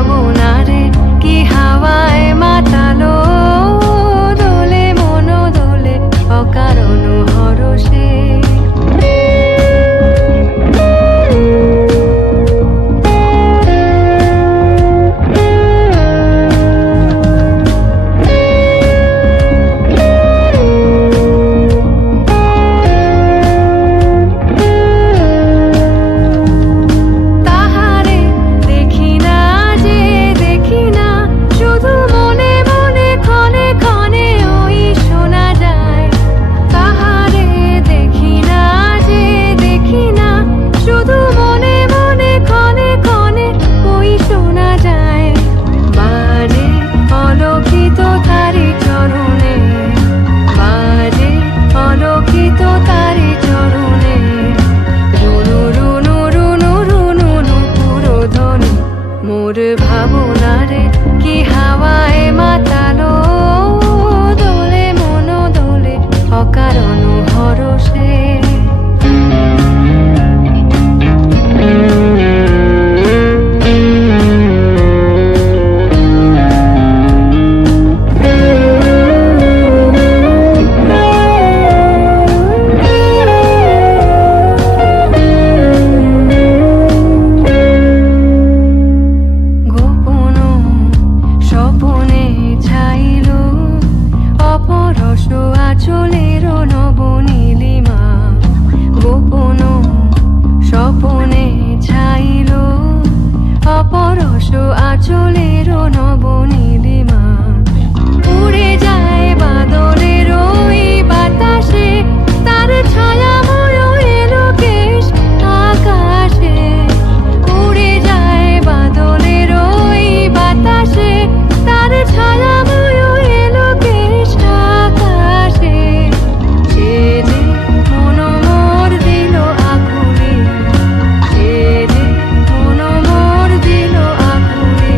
ভাবনারে কি হাওয়ায় মাতালো, দোলে মন দোলে অকারণ হরষে। মোর ভাবনারে কি হাওয়ায় মাতালো, দোলে মন দোলে অকারণ হরষে। আচলের নবনীলিমা গোপন স্বপনে ছাইল, অপরশ আচলের নবনীলিমা। উড়ে যায় বাদলের ওই বাতাসে, তার ছায়াময় এলোকেশ আকাশে। উড়ে যায় বাদলের ওই বাতাসে, তার ছায়াময় এলোকেশ আকাশে। সে যে মন মোর দিল আকুলে, সে যে মন মোর দিল আকুলে।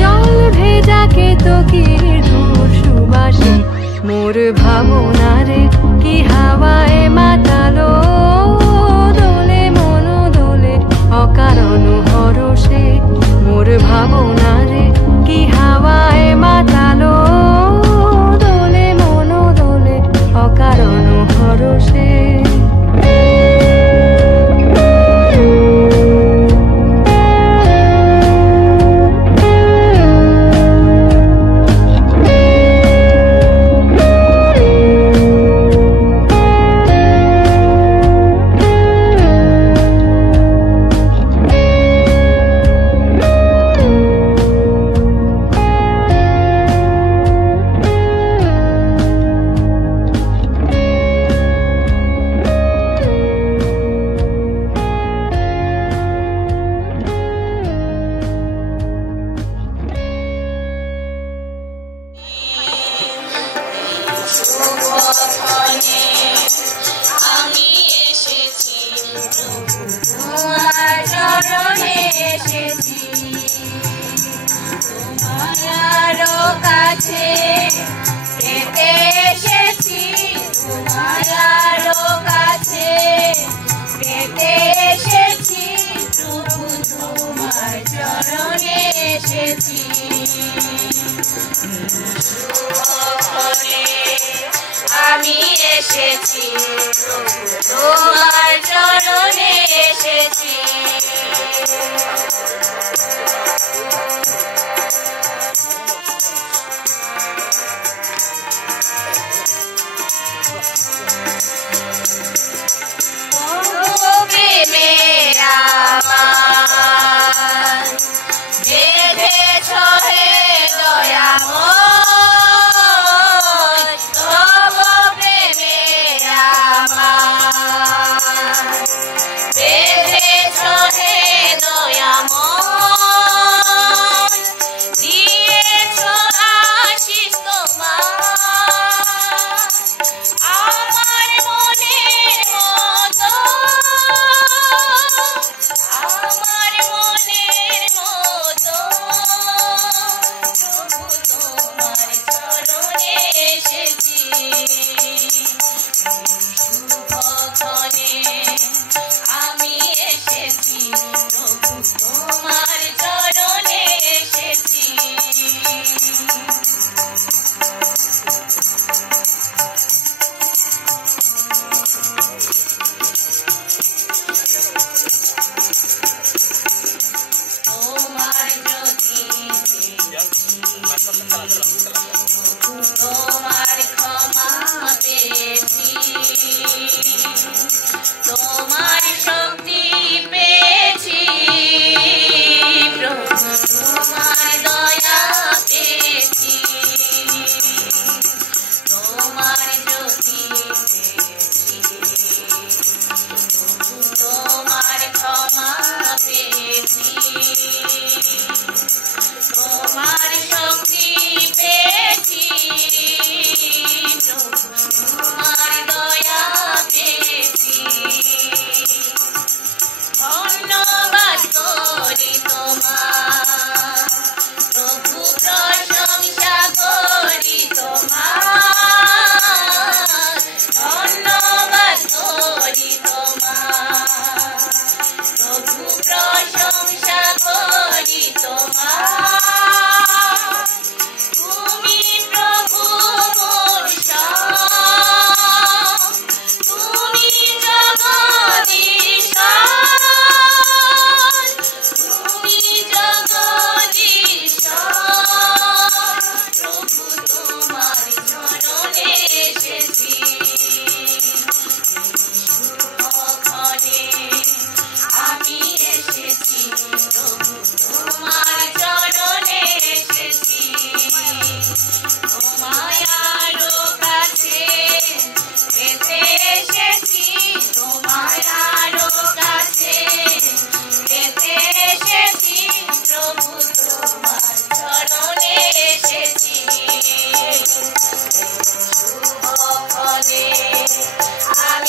জল ভেজা কেতকীর ধূর সুবাসে, মোর ভাবনারে কি হাওয়ায় মাতালো, দোলে মন দোলে অকারণ হরষে। মোর ভাবনারে কি হাওয়ায় মাতালো, দোলে মন দোলে অকারণ হরষে। আমি এসেছি তোমার চরণে এসেছি, তোমার কাছে পেতে এসেছি, তোমার কাছে পেতে এসেছি, প্রভু তোমার চরণে এসেছি। আমি এসেছি তোমার চরণে এসেছি।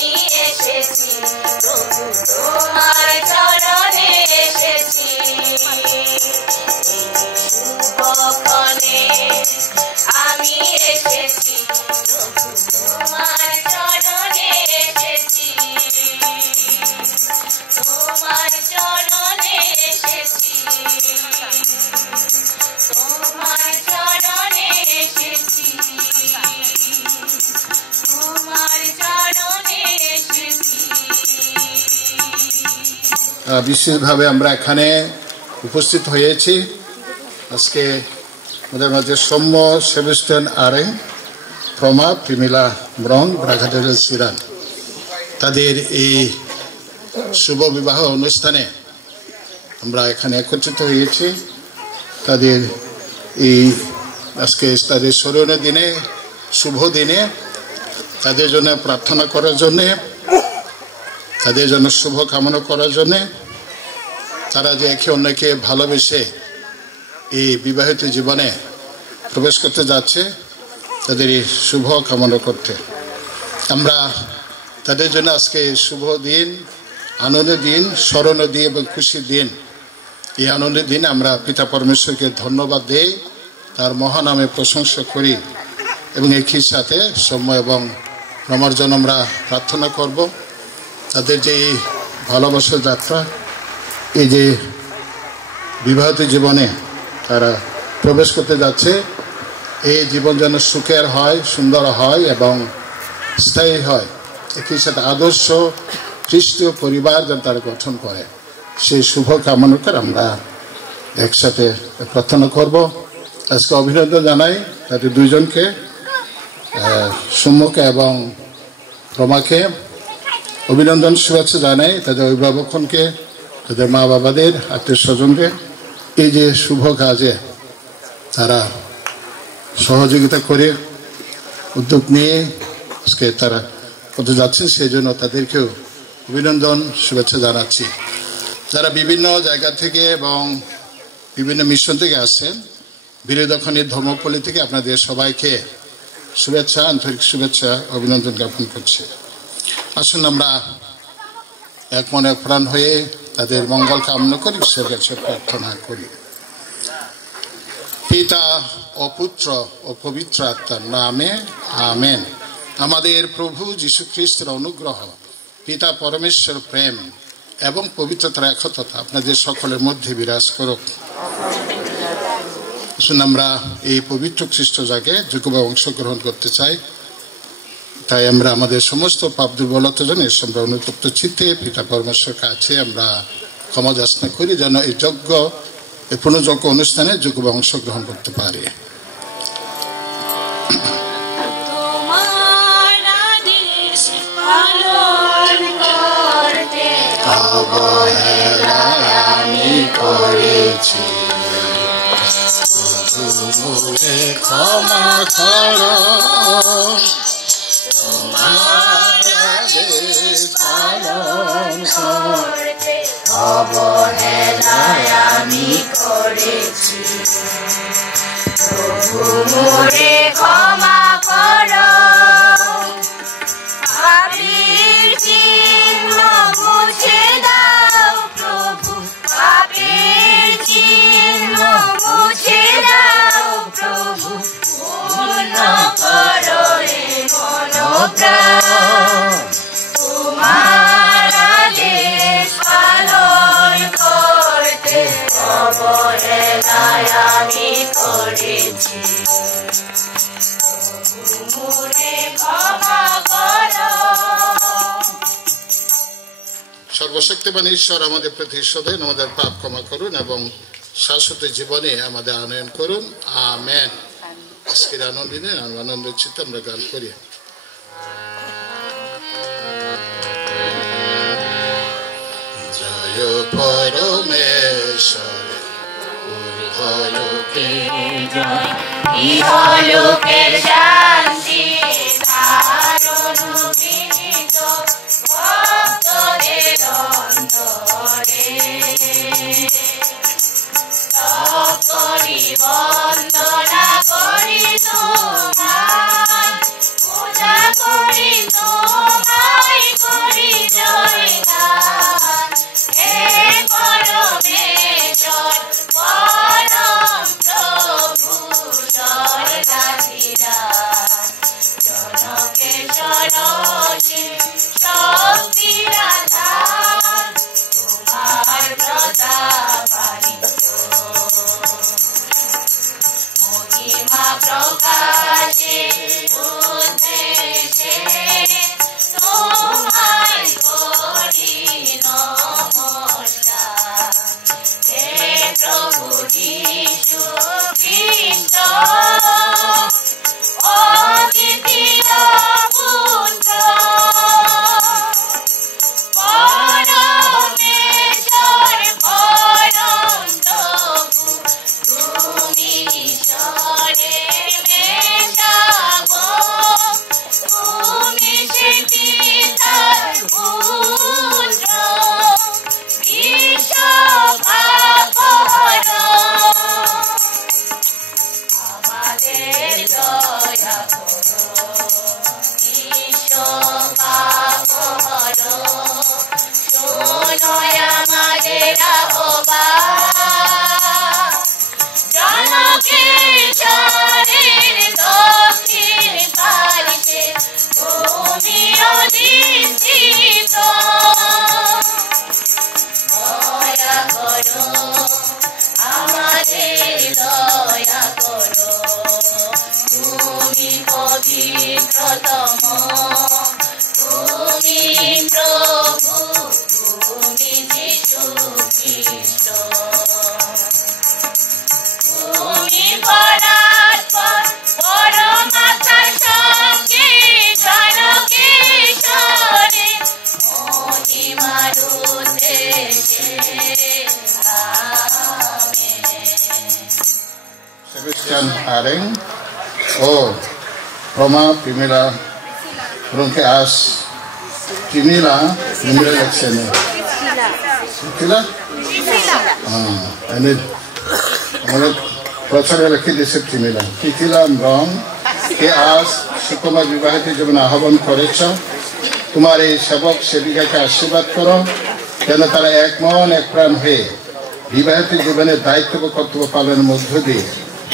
আমি এসেছি প্রভু তোমার চরণে এসেছি শুভক্ষণে আমি এসেছি প্রভু তোমার চরণে এসেছি তোমার চরণে এসেছি তোমার চরণে এসেছি তোমার চরণে এসেছি বিশেষভাবে আমরা এখানে উপস্থিত হয়েছি আজকে আমাদের মাঝে সৌম্য সেবেস্টিয়ান আরেং প্রমা প্রিমিলা ব্রং ব্রাঘাটের সিরান তাদের এই শুভ বিবাহ অনুষ্ঠানে আমরা এখানে একত্রিত হয়েছি তাদের এই আজকে তাদের স্মরণীয় দিনে শুভ দিনে তাদের জন্য প্রার্থনা করার জন্যে তাদের জন্য শুভ কামনা করার জন্যে তারা যে একে অন্যকে ভালোবেসে এই বিবাহিত জীবনে প্রবেশ করতে যাচ্ছে তাদের এই শুভ কামনা করতে আমরা তাদের জন্য আজকে শুভ দিন আনন্দের দিন স্মরণীয় দিন এবং খুশির দিন এই আনন্দের দিন আমরা পিতা পরমেশ্বরকে ধন্যবাদ দেই তার মহানামে প্রশংসা করি এবং একই সাথে সৌম্য এবং রমার জন্য আমরা প্রার্থনা করব তাদের যে এই ভালোবাসার যাত্রা এই যে বিবাহিত জীবনে তারা প্রবেশ করতে যাচ্ছে এই জীবন যেন সুখের হয় সুন্দর হয় এবং স্থায়ী হয় একই সাথে আদর্শ খ্রিস্টীয় পরিবার যেন তারা গঠন করে সেই শুভ কামনা করে আমরা একসাথে প্রার্থনা করব আজকে অভিনন্দন জানাই তাদের দুইজনকে সৌম্যকে এবং রমাকে অভিনন্দন শুভেচ্ছা জানাই তাদের অভিভাবকগণকে তাদের মা বাবাদের আত্মীয় স্বজনকে এই যে শুভ কাজে তারা সহযোগিতা করে উদ্যোগ নিয়ে আজকে তারা করতে যাচ্ছেন সেই জন্য তাদেরকেও অভিনন্দন শুভেচ্ছা জানাচ্ছি যারা বিভিন্ন জায়গা থেকে এবং বিভিন্ন মিশন থেকে আসছেন বীরদক্ষিণী ধর্মপল্লী থেকে আপনাদের সবাইকে শুভেচ্ছা আন্তরিক শুভেচ্ছা অভিনন্দন জ্ঞাপন করছি আসুন আমরা এক মনে প্রাণ হয়ে তাদের মঙ্গল কামনা করি ঈশ্বরের কাছে প্রার্থনা করি পিতা ও পুত্র ও পবিত্র আত্মার নামে আমেন আমাদের প্রভু যীশু খ্রিস্টের অনুগ্রহ পিতা পরমেশ্বর প্রেম এবং পবিত্রতার একতা আপনাদের সকলের মধ্যে বিরাজ করুক আসুন আমরা এই পবিত্র খ্রিস্ট জাগে যোগ্যভাবে অংশগ্রহণ করতে চাই তাই আমরা আমাদের সমস্ত পাপ দুর্বলতার জন্য আমরা অনুতপ্ত চিত্তে পিতা পরমেশ্বর কাছে আমরা ক্ষমা যাচনা করি যেন এই যজ্ঞ এই পুনর্যজ্ঞ অনুষ্ঠানে যোগ্যভাবে অংশগ্রহণ করতে পারি ক্ষমা করো তোমার আদেশ পালন করতে অবহেলায় আমি করেছি প্রভু মোরে ক্ষমা করো পাপের চিহ্ন মুছে দাও প্রভু পাপের চিহ্ন মুছে দাও প্রভু পূর্ণ করো রে মনোপ্রাণ তোমার আদেশ পালন করতে অবহেলায় আমি করেছি মোরে ক্ষমা করো সর্বশক্তিমান ঈশ্বর আমাদের প্রতি সদয় আমাদের পাপ ক্ষমা করুন এবং শাশ্বত জীবনে আমাদের আনয়ন করুন আমেন আজকের আনন্দিনে আনন্দ চিত্তে আমরা গান করি জয় পরমেশ্বর ইহলোকে শান্তি ধারণ বিনীত ভক্তদের অন্তরে করি বন্দনা করি তোমায় পূজা করি তোমায় দয়া করো তুমি পবিত্রতম তুমি প্রভু তুমি যিশু খ্রিস্ট তুমি পরাৎপর পরমাত্মার সঙ্গে জনকিশোরে মহিমার উদ্দেশ্যে Sebastian Areng. Oh, Roma Primera Bronqueas Primera election. Tila? And it প্রচারে লেখে দেশে প্রেমিলা কিতিলা রং কে আজ সুকুমার বিবাহিত জীবন আহ্বান করেছ তোমার এই সেবক সেবিকাকে আশীর্বাদ করো যেন তারা এক মন এক প্রাণ হয়ে বিবাহিত জীবনের দায়িত্ব ও কর্তব্য পালনের মধ্য দিয়ে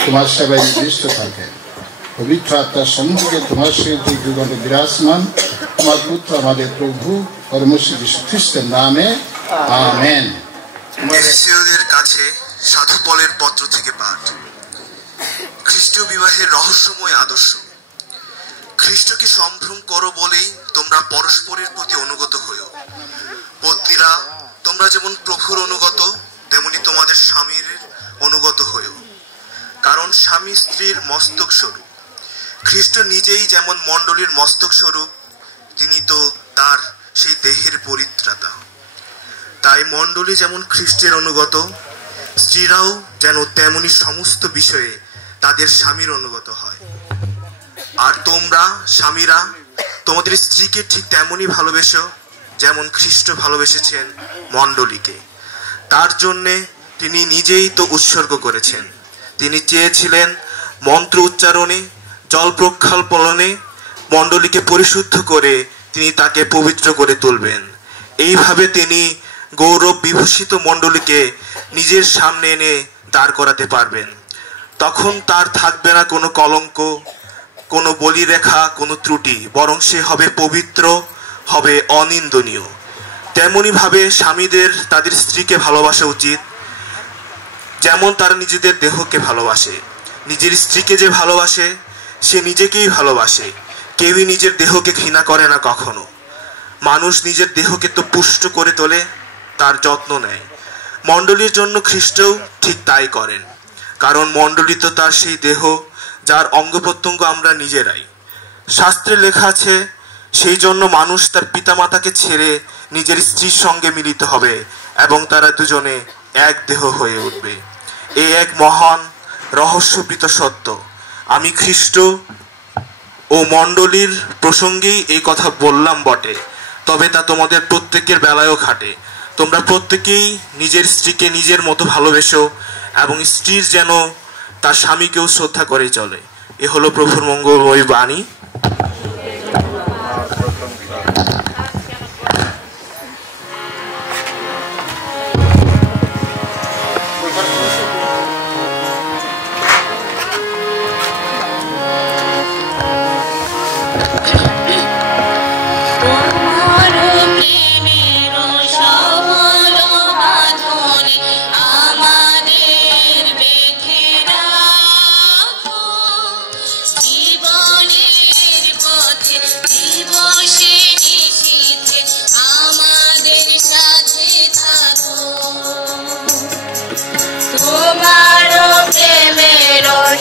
তোমার সেবায় নির্দিষ্ট থাকে পবিত্র আত্মার সম্মুখে তোমার সহিত যুগন্ত বিরাজমান তোমার পুত্র আমাদের প্রভু পরমেশ্বর যীশু খ্রিস্টের নামে আমেন। এফেসীয়দের কাছে সাধু পলের পত্র থেকে পাঠ। খ্রিস্টীয় বিবাহের রহস্যময় আদর্শ। খ্রিস্টকে সম্ভ্রম করো বলেই তোমরা পরস্পরের প্রতি অনুগত হও। পত্নীরা তোমরা যেমন প্রভুর অনুগত তেমনি তোমাদের স্বামীর অনুগত হও, কারণ স্বামী স্ত্রীর মস্তক স্বরূপ। খ্রিস্ট নিজেই যেমন মণ্ডলীর মস্তক স্বরূপ, তিনি তো তার সেই দেহের পরিত্রাতা। তাই মণ্ডলী যেমন খ্রিস্টের অনুগত, স্ত্রীরাও যেন তেমনি সমস্ত বিষয়ে তাদের স্বামীর অনুগত হয়। আর তোমরা স্বামীরা তোমাদের স্ত্রীকে ঠিক তেমনি ভালোবেসো যেমন খ্রিস্ট ভালোবেসেছেন মণ্ডলীকে। তার জন্যে তিনি নিজেই তো উৎসর্গ করেছেন। তিনি চেয়েছিলেন মন্ত্র উচ্চারণে জল প্রক্ষালনে মণ্ডলীকে পরিশুদ্ধ করে তিনি তাকে পবিত্র করে তুলবেন। এইভাবে তিনি গৌরব বিভূষিত মণ্ডলীকে নিজের সামনে এনে দাঁড় করাতে পারবেন। তখন তার থাকবে না কোনো কলঙ্ক, কোনো বলিরেখা, কোনো ত্রুটি, বরং সে হবে পবিত্র, হবে অনিন্দনীয়। তেমনি ভাবে স্বামীদের তাদের স্ত্রীকে ভালোবাসা উচিত যেমন তারা নিজেদের দেহকে ভালোবাসে। নিজের স্ত্রীকে যে ভালোবাসে সে নিজেকেই ভালোবাসে। কেউই নিজের দেহকে ঘৃণা করে না কখনো। মানুষ নিজের দেহকে তো পুষ্ট করে তোলে, তার যত্ন নেয়। মণ্ডলীর জন্য খ্রিস্টও ঠিক তাই করেন, কারণ মণ্ডলী তো তার সেই দেহ যার অঙ্গ প্রত্যঙ্গ আমরা নিজেরাই। শাস্ত্রে লেখা আছে, সেই জন্য মানুষ তার পিতামাতাকে ছেড়ে নিজের স্ত্রীর সঙ্গে মিলিত হবে এবং তারা দুজনে এক দেহ হয়ে উঠবে। এই এক মহান রহস্যপ্রীত সত্য। আমি খ্রিস্ট ও মণ্ডলীর প্রসঙ্গেই এই কথা বললাম বটে, তবে তা তোমাদের প্রত্যেকের বেলায়ও খাটে। তোমরা প্রত্যেকেই নিজের স্ত্রীকে নিজের মতো ভালোবেসো এবং স্ত্রীর যেন তার স্বামীকেও শ্রদ্ধা করে চলে। এ হলো প্রভুর মঙ্গলময় বাণী।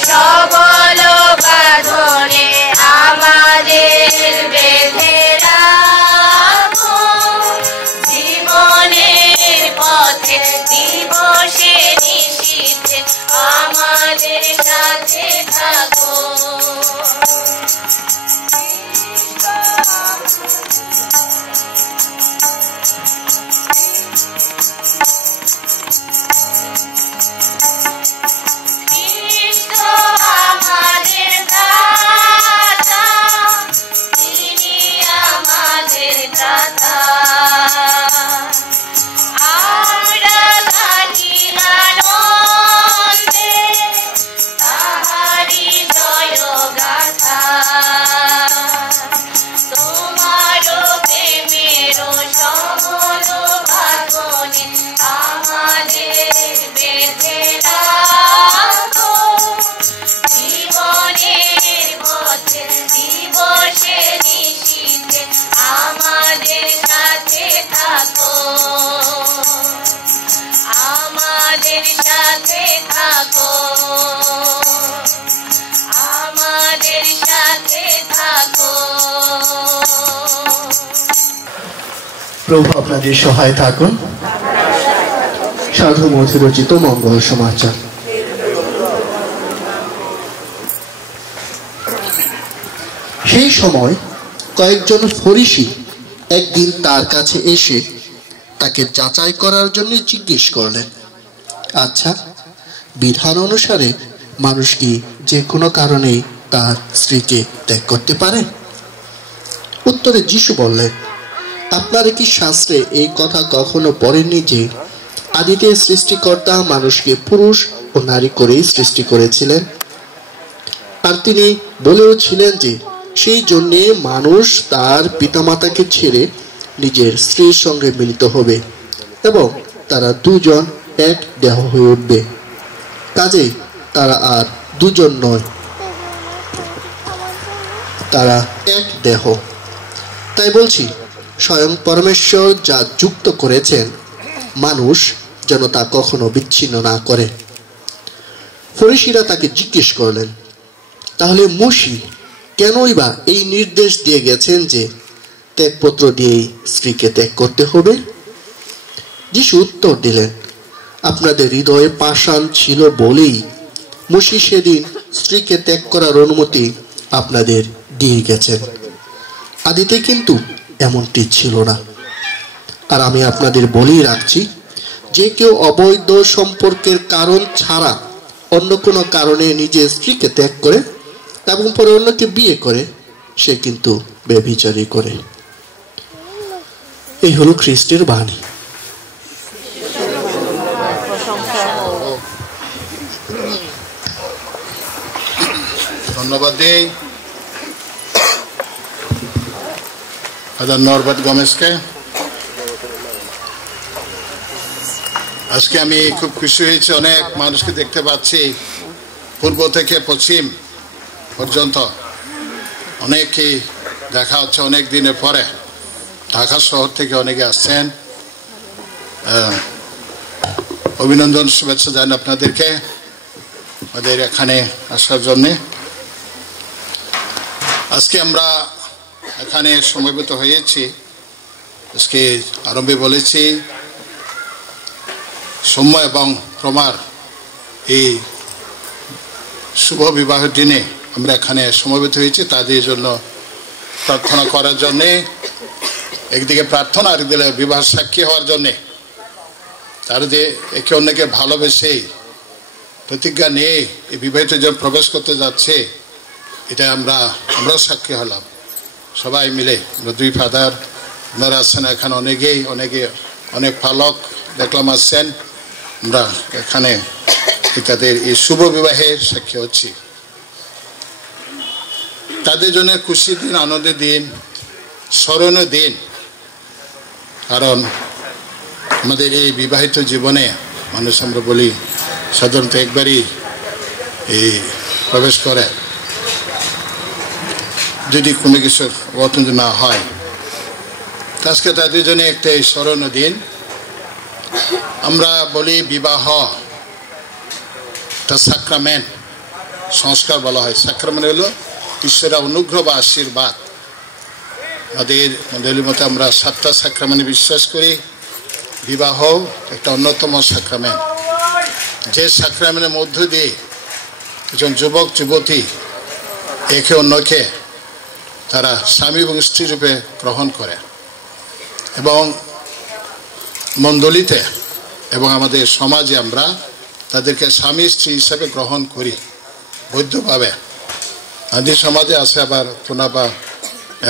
সবল বাঁধনে আমাদের বেঁধে রাখো, জীবনের পথে দিবসে নিশীথে আমাদের সাথে থাকো। আমরা থাকি আনন্দে, তাহারি প্রভু আপনাদের সহায় থাকুন। সাধু মধু রচিত মঙ্গল সমাচার। সেই সময় কয়েকজন ফরিসি একদিন তার কাছে এসে তাকে যাচাই করার জন্য জিজ্ঞেস করলেন, আচ্ছা, বিধান অনুসারে মানুষ কি যে কোনো কারণে তার স্ত্রীকে ত্যাগ করতে পারে? উত্তরে যিশু বললেন, আপনারা কি শাস্ত্রে এই কথা কখনো পড়েননি যে আদিতে সৃষ্টিকর্তা মানুষকে পুরুষ ও নারী করেই সৃষ্টি করেছিলেন? আর তিনি বলেও ছিলেন যে সেই জন্যে মানুষ তার পিতামাতাকে ছেড়ে নিজের স্ত্রীর সঙ্গে মিলিত হবে এবং তারা দুজন এক দেহ হয়ে উঠবে। কাজেই তারা আর দুজন নয়, তারা এক দেহ। তাই বলছি, স্বয়ং পরমেশ্বর যা যুক্ত করেছেন মানুষ যেন তা কখনো বিচ্ছিন্ন না করে। ফরিসিরা তাকে জিজ্ঞেস করলেন, তাহলে মোশে কেনই বা এই নির্দেশ দিয়ে গেছেন যে ত্যাগপত্র দিয়েই স্ত্রীকে ত্যাগ করতে হবে? যিশু উত্তর দিলেন, আপনাদের হৃদয়ে পাষাণ ছিল বলেই মোশে সেদিন স্ত্রীকে ত্যাগ করার অনুমতি আপনাদের দিয়ে গেছেন। আদিতে কিন্তু এমনটি ছিল না। আর আমি আপনাদের বলেই রাখছি, যে কেউ অবৈধ সম্পর্কের কারণ ছাড়া অন্য কোনো কারণে নিজের স্ত্রীকে ত্যাগ করে এবং পরে অন্যকে বিয়ে করে, সে কিন্তু ব্যভিচারী করে। এই হলো খ্রিস্টের বাণী। ধন্যবাদ দেই ফাদার নরবার্ট গমেজকে। আজকে আমি খুব খুশি হয়েছি, অনেক মানুষকে দেখতে পাচ্ছি পূর্ব থেকে পশ্চিম পর্যন্ত অনেকেই দেখা হচ্ছে অনেক দিনের পরে। ঢাকা শহর থেকে অনেকে আসছেন। অভিনন্দন, শুভেচ্ছা জানাই আপনাদেরকে আমাদের এখানে আসার জন্যে। আজকে আমরা এখানে সমবেত হয়েছি, আজকে আরম্ভে বলেছি সৌম্য এবং প্রমার এই শুভ বিবাহের দিনে আমরা এখানে সমবেত হয়েছি তাদের জন্য প্রার্থনা করার জন্যে। একদিকে প্রার্থনা, আর একদিকে বিবাহ সাক্ষী হওয়ার জন্যে। তারা যে একে অন্যকে ভালোবেসে প্রতিজ্ঞা নিয়ে এই বিবাহিত জীবন প্রবেশ করতে যাচ্ছে, এটা আমরাও সাক্ষী হলাম সবাই মিলে। আমরা দুই ফাদার, আপনারা আসছেন এখানে অনেক পালক দেখলাম আসছেন। আমরা এখানে তাদের এই শুভ বিবাহের সাক্ষী হচ্ছি। তাদের জন্য খুশির দিন, আনন্দের দিন, স্মরণীয় দিন। কারণ আমাদের এই বিবাহিত জীবনে মানুষ, আমরা বলি সাধারণত একবারই এই প্রবেশ করে, যদি কোনো কিছু অবতন না হয়। আজকে তাদের জন্য একটা স্মরণীয় দিন। আমরা বলি বিবাহ একটা সাক্রামেন্ট, সংস্কার বলা হয়। সাক্রামেন্ট হলো ঈশ্বরের অনুগ্রহ বা আশীর্বাদ। আমাদের মন্ডলীর মতে আমরা 7টা সাক্রামেন্টে বিশ্বাস করি। বিবাহ একটা অন্যতম সাক্রামেন্ট, যে সাক্রামেন্টের মধ্য দিয়ে একজন যুবক যুবতী একে অন্যকে তারা স্বামী এবং স্ত্রী রূপে গ্রহণ করে এবং মণ্ডলীতে এবং আমাদের সমাজে আমরা তাদেরকে স্বামী স্ত্রী হিসাবে গ্রহণ করি বৈধভাবে। আমাদের সমাজে আছে আবার বা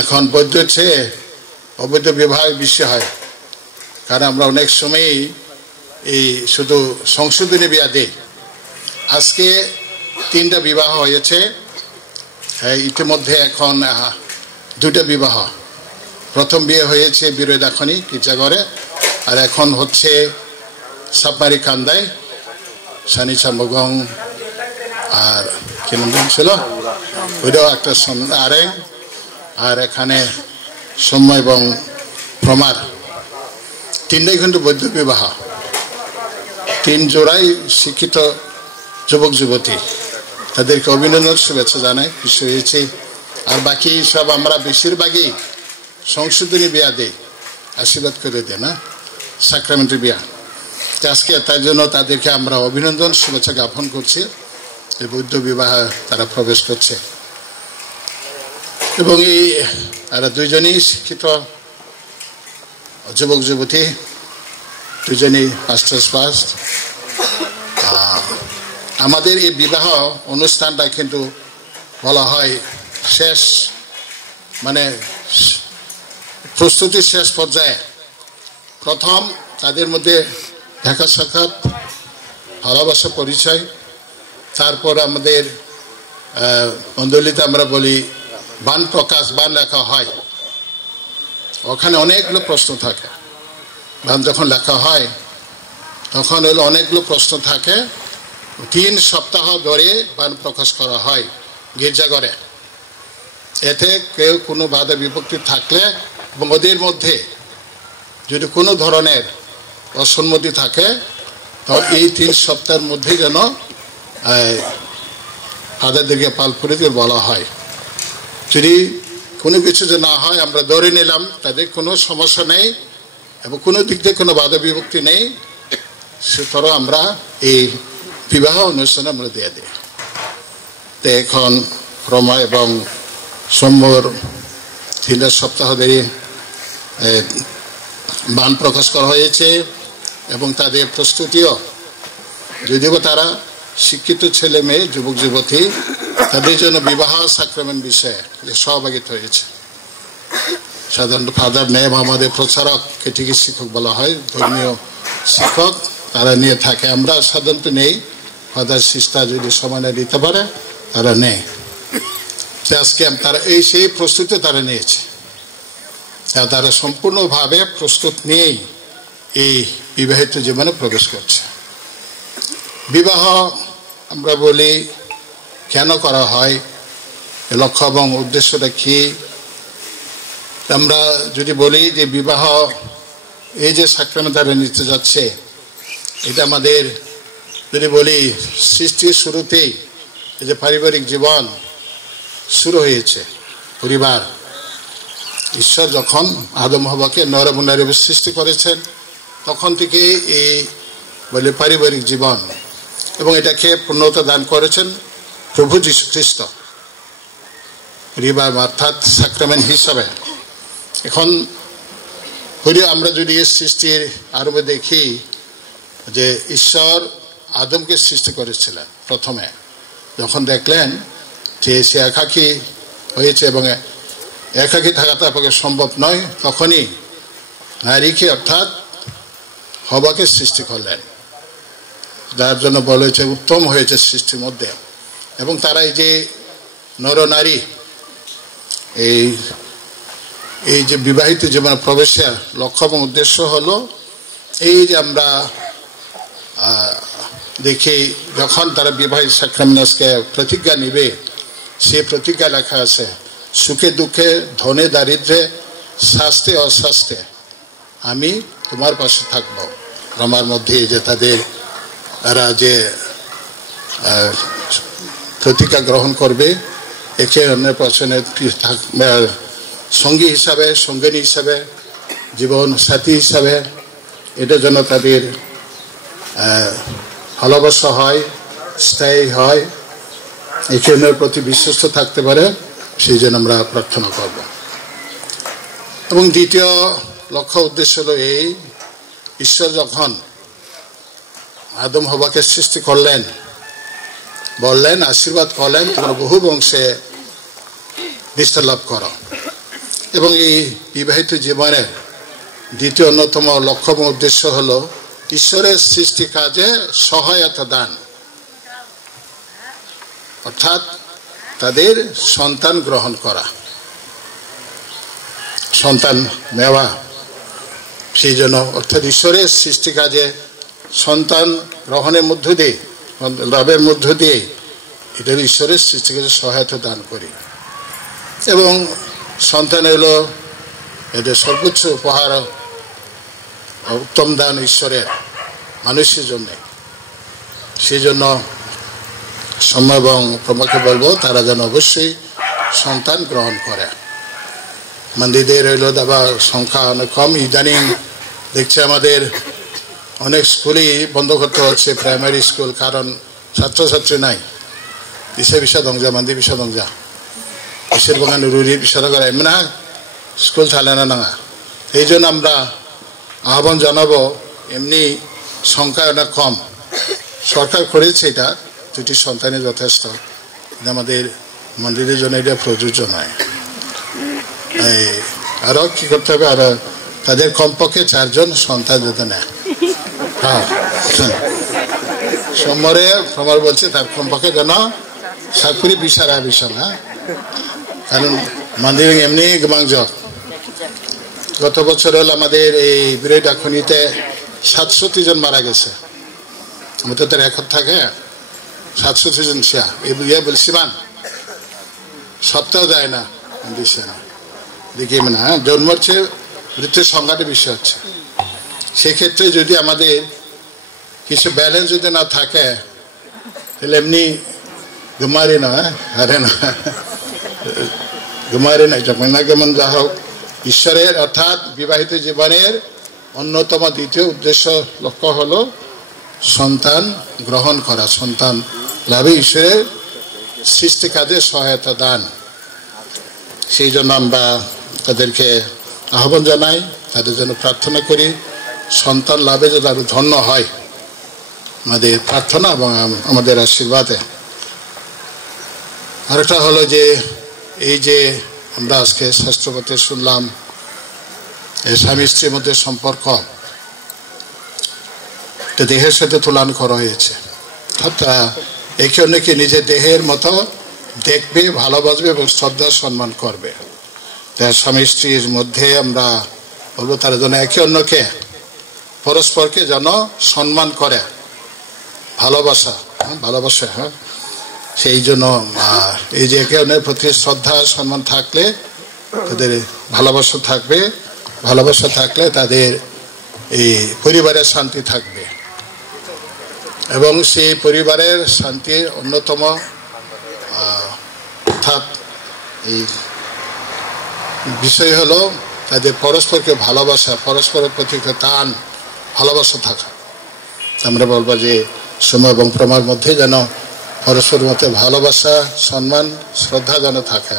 এখন বৈধ চেয়ে অবৈধ বিবাহ বেশি হয়, কারণ আমরা অনেক সময়ই এই শুধু সংশোধনী বিয়া দিই। আজকে 3টা বিবাহ হয়েছে ইতিমধ্যে, এখন 2টা বিবাহ। প্রথম বিয়ে হয়েছে বিরোধাখনি গির্জাঘরে, আর এখন হচ্ছে সাবমারি কান্দায় সানি চাম্বগং আর কি নাম ছিল ওইটাও একটা আরে। আর এখানে সৌম্য এবং প্রমার 3টাই কিন্তু বৈধ বিবাহ। 3 জোড়াই শিক্ষিত যুবক যুবতী, তাদেরকে অভিনন্দন, শুভেচ্ছা জানাই, খুশি হয়েছি। আর বাকি সব আমরা বেশিরভাগই সংশোধনী বিয়া দিই। আশীর্বাদ করে দেয় না, সাক্রামেন্টাল বিয়া। আজকে তার জন্য তাদেরকে আমরা অভিনন্দন শুভেচ্ছা জ্ঞাপন করছি যে বৌদ্ধ বিবাহ তারা প্রবেশ করছে। এবং এই তারা দুইজনই শিক্ষিত যুবক যুবতী, দুজনই মাস্টার্স পাস। আমাদের এই বিবাহ অনুষ্ঠানটা কিন্তু বলা হয় শেষ, মানে প্রস্তুতির শেষ পর্যায়ে। প্রথম তাদের মধ্যে দেখা সাক্ষাৎ, ভালোবাসা পরিচয়, তারপর আমাদের মণ্ডলীতে আমরা বলি বান প্রকাশ, বান লেখা হয়। ওখানে অনেকগুলো প্রশ্ন থাকে। বান যখন লেখা হয় তখন হলো অনেকগুলো প্রশ্ন থাকে। 3 সপ্তাহ ধরে বান প্রকাশ করা হয় গির্জাঘরে। এতে কেউ কোনো বাধা বিপত্তি থাকলে এবং ওদের মধ্যে যদি কোনো ধরনের অসম্মতি থাকে তখন এই 3 সপ্তাহের মধ্যে যেন তাদেরকে পালপুরিতে বলা হয়। যদি কোনো কিছু যে না হয়, আমরা ধরে নিলাম তাদের কোনো সমস্যা নেই এবং কোনো দিক দিয়ে কোনো বাধা বিভক্তি নেই, সুতরাং আমরা এই বিবাহ অনুষ্ঠানে আমরা দিয়ে দিই। তো এখন রমা এবং সোমবার 3 সপ্তাহ ধরে বান প্রকাশ করা হয়েছে এবং তাদের প্রস্তুতিও, যদিও তারা শিক্ষিত ছেলে মেয়ে যুবক যুবতী, তাদের জন্য বিবাহ সাক্রামেন্ট বিষয়ে সহভাগিতা হয়েছে। সাধারণত ফাদার নেম আমাদের প্রচারক, কেটিকি শিক্ষক বলা হয়, ধর্মীয় শিক্ষক তারা নিয়ে থাকে। আমরা সাধারণত নেই, ফাদার সিস্টার যদি সমানে নিতে পারে তারা নেই। আজকে তারা এই সেই প্রস্তুতি তারা নিয়েছে, তারা সম্পূর্ণভাবে প্রস্তুত নিয়েই এই বিবাহিত জীবনে প্রবেশ করছে। বিবাহ আমরা বলি কেন করা হয়, লক্ষ্য এবং উদ্দেশ্যটা কি? আমরা যদি বলি যে বিবাহ এই যে সাক্রামেন্ট তারা নিতে যাচ্ছে, এটা আমাদের যদি বলি সৃষ্টির শুরুতেই এই যে পারিবারিক জীবন শুরু হয়েছে, পরিবার, ঈশ্বর যখন আদম হওয়াকে নর এবং নারী সৃষ্টি করেছেন তখন থেকে এই বলে পারিবারিক জীবন, এবং এটাকে পূর্ণতা দান করেছেন প্রভু যীশু খ্রিস্ট পরিবার অর্থাৎ সাক্রামেন্ট হিসাবে। এখন আমরা যদি এই সৃষ্টির আরবে দেখি যে ঈশ্বর আদমকে সৃষ্টি করেছিলেন প্রথমে, যখন দেখলেন যে সে একাকী হয়েছে এবং একাকী থাকা তার পক্ষে সম্ভব নয়, তখনই নারীকে অর্থাৎ হওয়াকে সৃষ্টি করলেন, যার জন্য বলা হয়েছে উত্তম হয়েছে সৃষ্টির মধ্যে। এবং তারা এই যে নর নারী এই যে বিবাহিত জীবনে প্রবেশের লক্ষ্য এবং উদ্দেশ্য হলো এই যে আমরা দেখি যখন তারা বিবাহিত সাক্রামেন্টকে প্রতিজ্ঞা নিবে, সে প্রতিজ্ঞা লেখা আছে সুখে দুঃখে, ধনে দারিদ্রে, স্বাস্থ্যে অস্বাস্থ্যে আমি তোমার পাশে থাকবো। আমার মধ্যে যে তাদের তারা যে প্রতিজ্ঞা গ্রহণ করবে, একে অন্যের পাশে সঙ্গী হিসাবে, সঙ্গিনী হিসাবে, জীবন সাথী হিসাবে, এটার জন্য তাদের ভালোবাসা হয়, স্থায়ী হয়, একে অন্যের প্রতি বিশ্বস্ত থাকতে পারে, সেই জন্য আমরা প্রার্থনা করব। এবং দ্বিতীয় লক্ষ্য উদ্দেশ্য হলো এই, ঈশ্বর যখন আদম হওয়াকে সৃষ্টি করলেন, বললেন, আশীর্বাদ করলেন, তোমরা বহু বংশে বিস্তার লাভ করো। এবং এই বিবাহিত জীবনের দ্বিতীয় অন্যতম লক্ষ্য এবং উদ্দেশ্য হলো ঈশ্বরের সৃষ্টি কাজে সহায়তা দান, অর্থাৎ তাদের সন্তান গ্রহণ করা, সন্তান নেওয়া। সেই জন্য অর্থাৎ ঈশ্বরের সৃষ্টি কাজে সন্তান গ্রহণের মধ্য দিয়ে, লাভের মধ্য দিয়ে এটা ঈশ্বরের সৃষ্টি কাজে সহায়তা দান করি। এবং সন্তান হলো এটা সর্বোচ্চ উপহার, উত্তম দান ঈশ্বরের মানুষের জন্যে। সেই জন্য সময় এবং তোমাকে বলবো তারা যেন অবশ্যই সন্তান গ্রহণ করে। মন্দিরের হইলো দাবা সংখ্যা অনেক কম। ইদানিং দেখছি আমাদের অনেক স্কুলই বন্ধ করতে হচ্ছে, প্রাইমারি স্কুল, কারণ ছাত্রছাত্রী নাই। দিশে বিশা দংজা মন্দির বিশা দংজা বিশের বাগান রুরি বিশাল করে এমনা স্কুল চালানো না। এই জন্য আমরা আহ্বান জানাবো, এমনি সংখ্যা অনেক কম, সরকার করেছে এটা, দুটি সন্তানের যথেষ্ট, আমাদের মন্দিরের জন্য এটা প্রযোজ্য নয়। আরো কি করতে হবে, আর তাদের কমপক্ষে 4 জন সন্তান যাতে নেয়। হ্যাঁ, সোমবারে প্রমাণ বলছে তার কমপক্ষে যেন সাকুরি বিশারা বিশালা, কারণ মন্দির এমনি গমাংজ। গত বছর হল আমাদের এই বিরোধী খনিতে 730 জন মারা গেছে। আমাদের তো রেকর্ড থাকে 730 জন শিয়া। এই বুঝিয়ে বলছিলাম সপ্তাহ যায় না দেখি না, জন্মের চেয়ে মৃত্যুর সংখ্যাটা বেশি হচ্ছে। সেক্ষেত্রে যদি আমাদের কিছু ব্যালেন্স যদি না থাকে, তাহলে এমনি ঘুমারি না, হারে না, ঘুমারি না, যখন না কেমন যা হোক, ঈশ্বরের অর্থাৎ বিবাহিত জীবনের অন্যতম দ্বিতীয় উদ্দেশ্য লক্ষ্য হলো সন্তান গ্রহণ করা, সন্তান লাভে ঈশ্বরের সৃষ্টি কাজে সহায়তা দান। সেই জন্য আমরা তাদেরকে আহ্বান জানাই, তাদের জন্য প্রার্থনা করি, সন্তান লাভে যেন আরো ধন্য হয়, আমাদের প্রার্থনা এবং আমাদের আশীর্বাদে। আরেকটা হলো যে এই যে আমরা আজকে শাস্ত্রপথে শুনলাম স্বামী স্ত্রীর মধ্যে সম্পর্ক দেহের সাথে তুলনা করা হয়েছে, অর্থাৎ একে অন্যকে নিজের দেহের মতো দেখবে, ভালোবাসবে এবং শ্রদ্ধা সম্মান করবে। স্বামী স্ত্রীর মধ্যে আমরা বলবো তারা যেন একে অন্যকে পরস্পরকে যেন সম্মান করে, ভালোবাসা, হ্যাঁ, সেই জন্য এই যে একে অন্যের প্রতি শ্রদ্ধা সম্মান থাকলে তাদের ভালোবাসা থাকবে, ভালোবাসা থাকলে তাদের এই পরিবারের শান্তি থাকবে, এবং সেই পরিবারের শান্তির অন্যতম অর্থাৎ এই বিষয় হলো তাদের পরস্পরকে ভালোবাসা, পরস্পরের প্রতি টান, ভালোবাসা থাকা। আমরা বলবো যে সময় এবং প্রমার মধ্যে যেন পরস্পরের মধ্যে ভালোবাসা, সম্মান, শ্রদ্ধা যেন থাকে,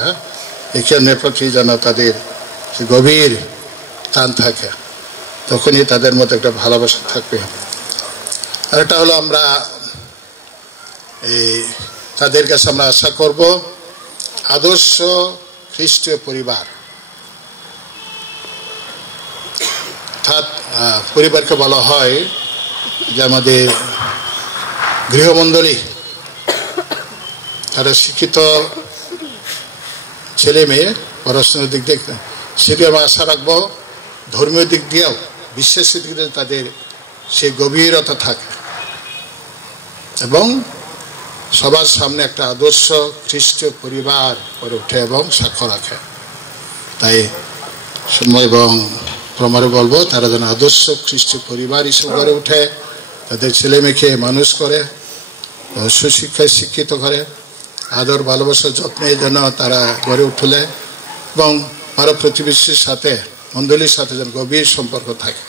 একে অন্যের প্রতি যেন তাদের গভীর টান থাকে, তখনই তাদের মধ্যে একটা ভালোবাসা থাকবে। আর এটা হলো আমরা এই তাদের কাছে আমরা আশা করব আদর্শ খ্রিস্টীয় পরিবার, অর্থাৎ পরিবারকে বলা হয় যে আমাদের গৃহমণ্ডলী, তারা শিক্ষিত ছেলে মেয়ে পড়াশোনার দিক দিয়ে সেটি আমরা আশা রাখবো, ধর্মীয় দিক দিয়েও বিশ্বাসের দিক দিয়ে তাদের সেই গভীরতা থাকে এবং সবার সামনে একটা আদর্শ খ্রিস্টীয় পরিবার গড়ে ওঠে এবং সাক্ষ্য রাখে। তাই সময় এবং প্রমাণে বলবো তারা যেন আদর্শ খ্রিস্টীয় পরিবার হিসেবে গড়ে ওঠে, তাদের ছেলে মেয়েকে মানুষ করে, সুশিক্ষায় শিক্ষিত করে, আদর ভালোবাসার যত্নে যেন তারা গড়ে উঠলে এবং পাড়া প্রতিবেশীর সাথে, মণ্ডলীর সাথে যেন গভীর সম্পর্ক থাকে,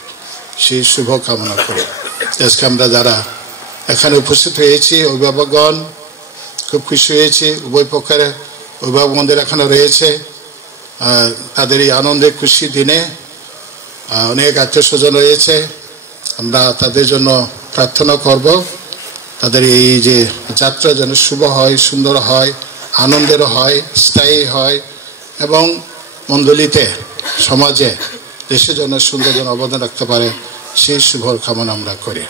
সেই শুভ কামনা করে আজকে আমরা যারা এখানে উপস্থিত হয়েছি, অভিভাবকগণ খুব খুশি হয়েছি, উভয় পক্ষের অভিভাবকগণদের এখানে রয়েছে, তাদের এই আনন্দে খুশি দিনে অনেক আত্মীয় স্বজন রয়েছে। আমরা তাদের জন্য প্রার্থনা করব, তাদের এই যে যাত্রা যেন শুভ হয়, সুন্দর হয়, আনন্দের হয়, স্থায়ী হয় এবং মণ্ডলীতে, সমাজে, দেশের জন্য সুন্দর যেন অবদান রাখতে পারে, সেই শুভ কামনা আমরা করি।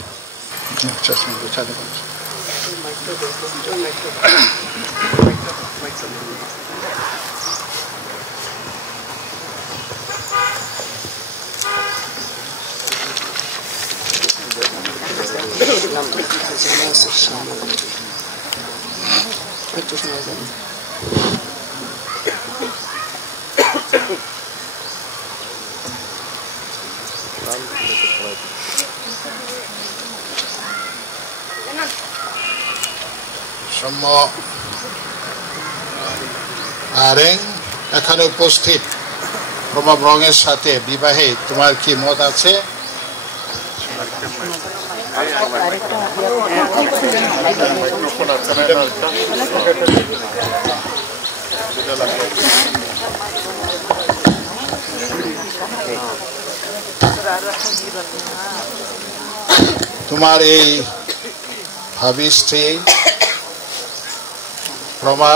আরেং এখানে উপস্থিত প্রমাণ রঙের সাথে বিবাহে তোমার কি মত আছে? তোমার এই ভাবি স্ত্রী প্রমা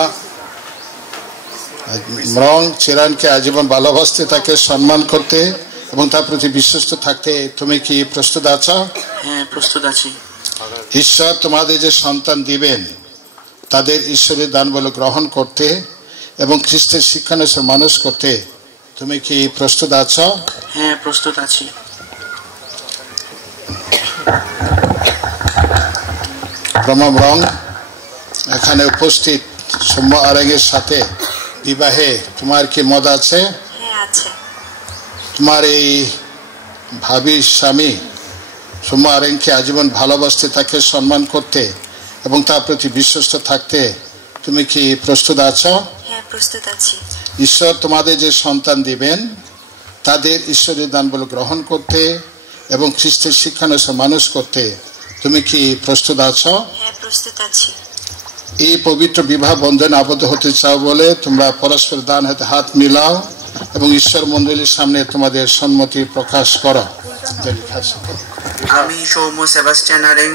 মরং চিরানকে আজীবন ভালোবাসতে, তাকে সম্মান করতে এবং তার প্রতি বিশ্বস্ত থাকতে তুমি কি প্রস্তুত আছো? হ্যাঁ, প্রস্তুত আছি। ঈশ্বর তোমাদের যে সন্তান দিবেন তাদের ঈশ্বরের দান বলে গ্রহণ করতে এবং খ্রিস্টের শিক্ষানুসারে মানুষ করতে তুমি কি প্রস্তুত আছো? হ্যাঁ, প্রস্তুত আছি। প্রমাণ রং এখানে উপস্থিত সৌম্য আরেঙ্গের সাথে বিবাহে তোমার কি মত আছে? হ্যাঁ, আছে। তোমার এই ভাবির স্বামী সৌম্য আরেঙ্গকে আজীবন ভালোবাসতে, তাকে সম্মান করতে এবং তার প্রতি বিশ্বস্ত থাকতে তুমি কি প্রস্তুত আছো? হ্যাঁ, প্রস্তুত আছি। ঈশ্বর তোমাদের যে সন্তান দিবেন তাদের ঈশ্বরের দান বলে গ্রহণ করতে এবং খ্রিস্টের শিক্ষানুসারে মানুষ করতে তুমি কি প্রস্তুত আছো? হ্যাঁ, প্রস্তুত আছি। এই পবিত্র বিবাহ বন্ধনে আবদ্ধ হতে চাও বলে তোমরা পরস্পর দান হাতে হাত মিলাও এবং ঈশ্বর মণ্ডলীর সামনে তোমাদের সম্মতি প্রকাশ করো। আমি সৌম্য সেবাস্টিয়ান আরেং,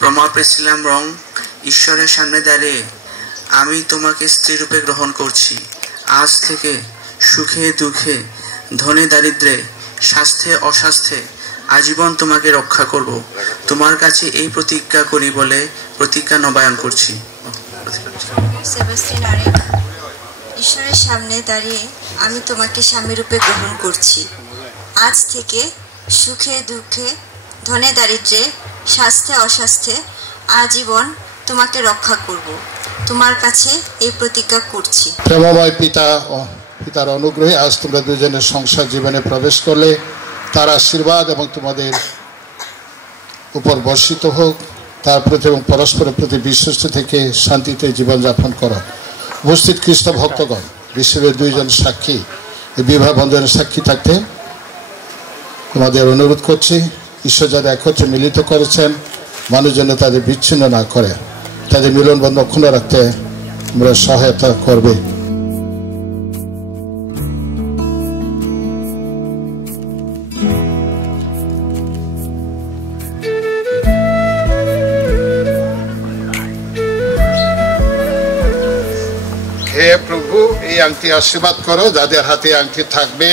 প্রমা প্রিসিলা রং, ঈশ্বরের সামনে দাঁড়িয়ে আমি তোমাকে স্ত্রী রূপে গ্রহণ করছি। আজ থেকে সুখে দুঃখে, ধনে দারিদ্রে, স্বাস্থ্যে অস্বাস্থ্যে আজীবন তোমাকে রক্ষা করব। তোমার কাছে এই প্রতিজ্ঞা করি বলে প্রতিজ্ঞা নবায়ন করছি। সেবাস্টিয়ান আরেং, ঈশ্বরের সামনে দাঁড়িয়ে আমি তোমাকে স্বামী রূপে গ্রহণ করছি। আজ থেকে সুখে দুঃখে, ধনে দারিদ্রে, স্বাস্থ্যে অস্বাস্থ্যে আজীবন তোমাকে রক্ষা করব। তোমার কাছে এই প্রতিজ্ঞা করছি। প্রেমময় পিতা ও পিতার অনুগ্রহে আজ তোমরা দুজনের সংসার জীবনে প্রবেশ করলে তার আশীর্বাদ এবং তোমাদের উপর বর্ষিত হোক। তার প্রতি এবং পরস্পরের প্রতি বিশ্বস্ত থেকে শান্তিতে জীবনযাপন করো। উপস্থিত খ্রিস্ট ভক্তগণ, বিশ্বের দুইজন সাক্ষী এই বিবাহ বন্ধনের সাক্ষী থাকতে তোমাদের অনুরোধ করছি। ঈশ্বর যাদের একত্রে মিলিত করেছেন মানুষ যেন তাদের বিচ্ছিন্ন না করে, তাদের মিলনবন্ধন অক্ষুণ্ণ রাখতে আমরা সহায়তা করবে। হে প্রভু, এই আংটি আশীর্বাদ করো, যাদের হাতে আংটি থাকবে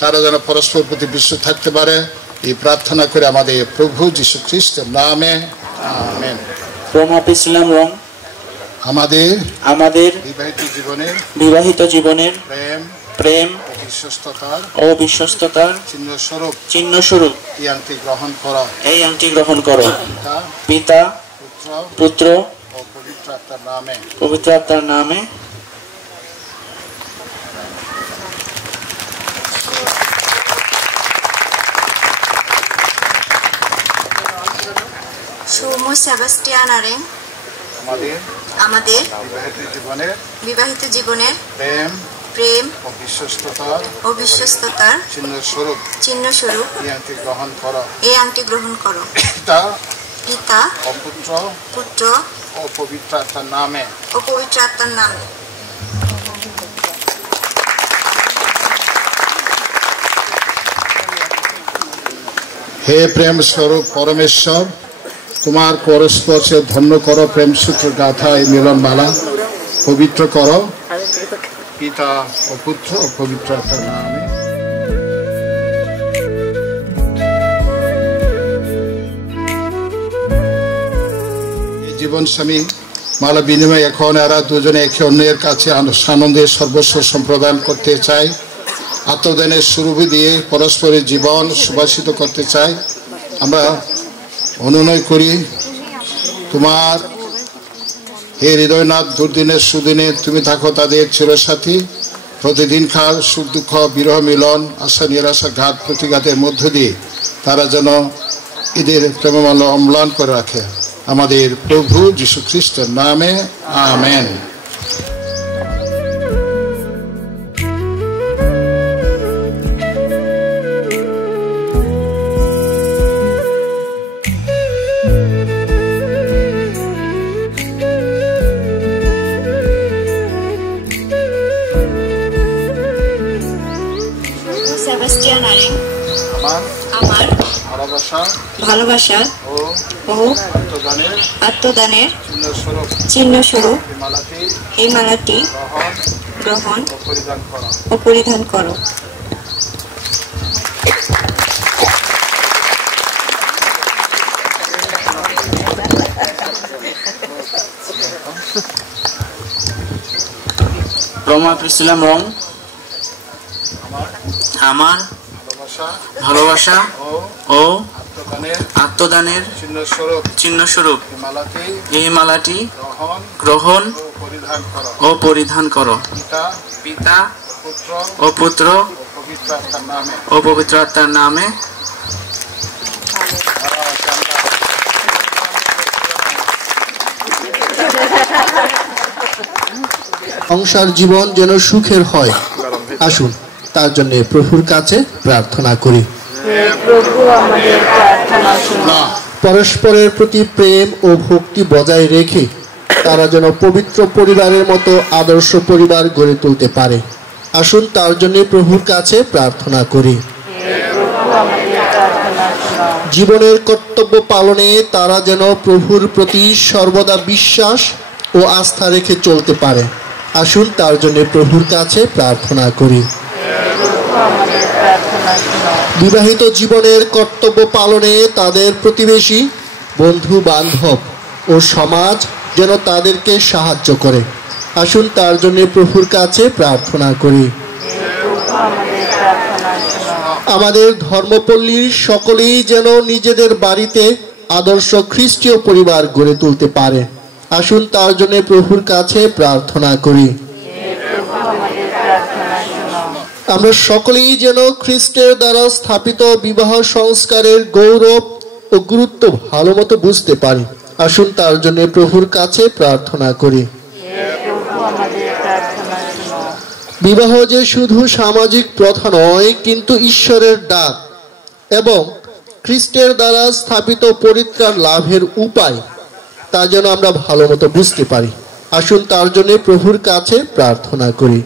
তারা যেন পরস্পর প্রতি বিশ্বাস থাকতে পারে। এই প্রার্থনা করে আমাদের প্রভু যীশু খ্রিস্টের নামে, আমেন। প্রমা প্রিসিলা রং আমাদের বিবাহিত জীবনের প্রেম ও বিশ্বস্ততার চিহ্ন স্বরূপ এই আংটি গ্রহণ করো। পিতা, পুত্র ও পবিত্র আত্মার নামে। সৌম্য সেবাস্টিয়ান আরেং আমাদের বিবাহিত জীবনের প্রেম ও বিশ্বস্ততার চিহ্ন স্বরূপ এই আংটি গ্রহণ করো। পিতা ও পুত্র ও পবিত্র আত্মার নামে। হে প্রেম স্বরূপ পরমেশ্বর, তোমার পরস্পর্শে ধন্য করো প্রেম সূত্র গাথা এই মিলনমালা, পবিত্র করো পিতা ও পুত্র ও পবিত্র আত্মার নামে। জীবন স্বামী মালা বিনিময় এখন এরা দুজনে একে অন্যের কাছে আনন্দের সর্বস্ব সম্প্রদান করতে চায়। আত্মদানের সুরভি দিয়ে পরস্পরের জীবন সুবাসিত করতে চাই। আমরা অনুনয় করি তোমার হে হৃদয়নাথ, দুর্দিনের সুদিনে তুমি থাকো তাদের চিরসাথী। প্রতিদিনকার সুখ দুঃখ, বিরহ মিলন, আশা নিরাশা, ঘাত প্রতিঘাতের মধ্য দিয়ে তারা যেন এদের প্রেমমাল্য অম্লান করে রাখে। আমাদের প্রভু যীশু খ্রিস্টের নামে, আমেন। ভালোবাসা ও আত্মদানের চিহ্নস্বরূপ এই মালাটি গ্রহণ ও পরিধান করো। রমা প্রিসিলা রং আমার ভালোবাসা ও আত্মদানের চিহ্নস্বরূপ এই মালাটি গ্রহণ ও পরিধান করো। পিতা ও পুত্র ও পবিত্র আত্মার নামে। সংসার জীবন যেন সুখের হয়, আসুন তার জন্য প্রভুর কাছে প্রার্থনা করি। পরস্পরের প্রতি প্রেম ও ভক্তি বজায় রেখে তারা যেন পবিত্র পরিবারের মতো আদর্শ পরিবার গড়ে তুলতে পারে, আসুন তার জন্য প্রভুর কাছে প্রার্থনা করি। জীবনের কর্তব্য পালনে তারা যেন প্রভুর প্রতি সর্বদা বিশ্বাস ও আস্থা রেখে চলতে পারে, আসুন তার জন্য প্রভুর কাছে প্রার্থনা করি। বিবাহিত জীবনের কর্তব্য পালনে তাদের প্রতিবেশী, বন্ধু বান্ধব ও সমাজ যেন তাদেরকে সাহায্য করে, আসুন তার জন্য প্রভুর কাছে প্রার্থনা করি। আমাদের ধর্মপল্লীর সকলেই যেন নিজেদের বাড়িতে আদর্শ খ্রিস্টীয় পরিবার গড়ে তুলতে পারে, আসুন তার জন্য প্রভুর কাছে প্রার্থনা করি। আমরা সকলেই যেন খ্রিস্টের দ্বারা স্থাপিত বিবাহ সংস্কারের গৌরব ও গুরুত্ব ভালো মতো বুঝতে পারি, আসুন তার জন্য প্রভুর কাছে প্রার্থনা করি। বিবাহ যে শুধু সামাজিক প্রথা নয়, কিন্তু ঈশ্বরের ডাক এবং খ্রিস্টের দ্বারা স্থাপিত পরিত্রাণ লাভের উপায়, তা যেন আমরা ভালো মতো বুঝতে পারি, আসুন তার জন্য প্রভুর কাছে প্রার্থনা করি।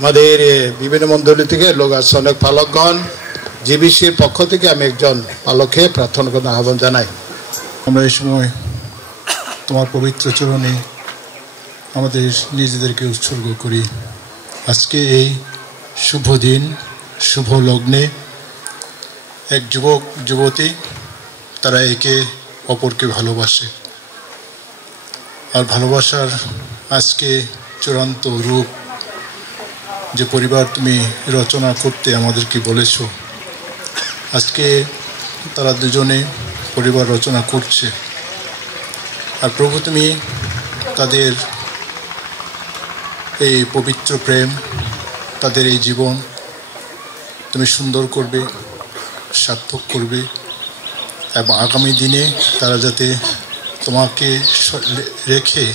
আমাদের বিভিন্ন মন্ডলী থেকে লোক আছে, অনেক পালকগণ। জিবিসির পক্ষ থেকে আমি একজন পালককে প্রার্থনা করতে আহ্বান জানাই। আমরা এই সময় তোমার পবিত্র চরণে আমাদের নিজেদেরকে উৎসর্গ করি। আজকে এই শুভ দিন, শুভ লগ্নে এক যুবক যুবতী তারা একে অপরকে ভালোবাসে, আর ভালোবাসার আজকে চূড়ান্ত রূপ যে পরিবার তুমি রচনা করতে আমাদেরকে বলেছ, আজকে তারা দুজনে পরিবার রচনা করছে। আর প্রভু তুমি তাদের এই পবিত্র প্রেম, তাদের এই জীবন তুমি সুন্দর করবে, সার্থক করবে, এবং আগামী দিনে তারা যাতে তোমাকে রেখে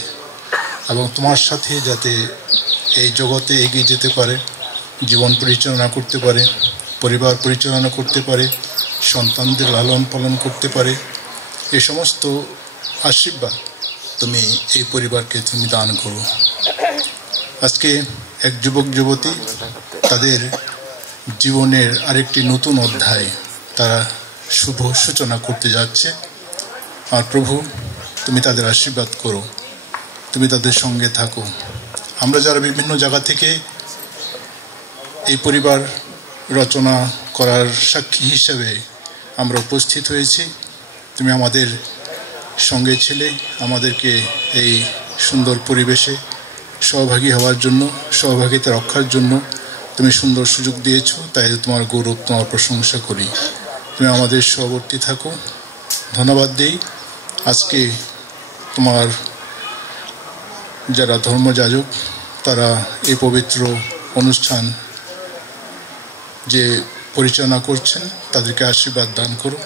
এবং তোমার সাথে যাতে এই জগতে এগিয়ে যেতে পারে, জীবন পরিচালনা করতে পারে, পরিবার পরিচালনা করতে পারে, সন্তানদের লালন পালন করতে পারে, এই সমস্ত আশীর্বাদ তুমি এই পরিবারকে তুমি দান করো। আজকে এক যুবক যুবতী তাদের জীবনের আরেকটি নতুন অধ্যায় তারা শুভ সূচনা করতে যাচ্ছে। আর প্রভু তুমি তাদের আশীর্বাদ করো, তুমি তাদের সঙ্গে থাকো। আমরা যারা বিভিন্ন জায়গা থেকে এই পরিবার রচনা করার সাক্ষী হিসেবে আমরা উপস্থিত হয়েছি, তুমি আমাদের সঙ্গে ছিলে, আমাদেরকে এই সুন্দর পরিবেশে সহভাগী হওয়ার জন্য, সহভাগিতা রক্ষার জন্য তুমি সুন্দর সুযোগ দিয়েছো। তাই তোমার গৌরব, তোমার প্রশংসা করি। তুমি আমাদের সহবর্তী থাকো। ধন্যবাদ দিই আজকে তোমার যারা ধর্মযাজক তারা এই পবিত্র অনুষ্ঠান যে পরিচালনা করছেন তাদেরকে আশীর্বাদ দান করো।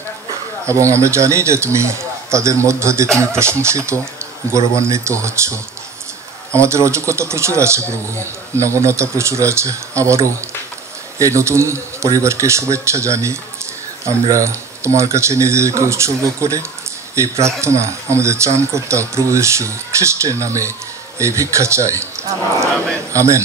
এবং আমরা জানি যে তুমি তাদের মধ্য দিয়ে তুমি প্রশংসিত, গৌরবান্বিত হচ্ছ। আমাদের অযোগ্যতা প্রচুর আছে প্রভু, নগণ্যতা প্রচুর আছে। আবারও এই নতুন পরিবারকে শুভেচ্ছা জানিয়ে আমরা তোমার কাছে নিজেদেরকে উৎসর্গ করে এই প্রার্থনা আমাদের ত্রাণকর্তা প্রভু যীশু খ্রিস্টের নামে এই ভিক্ষা চাই, আমেন।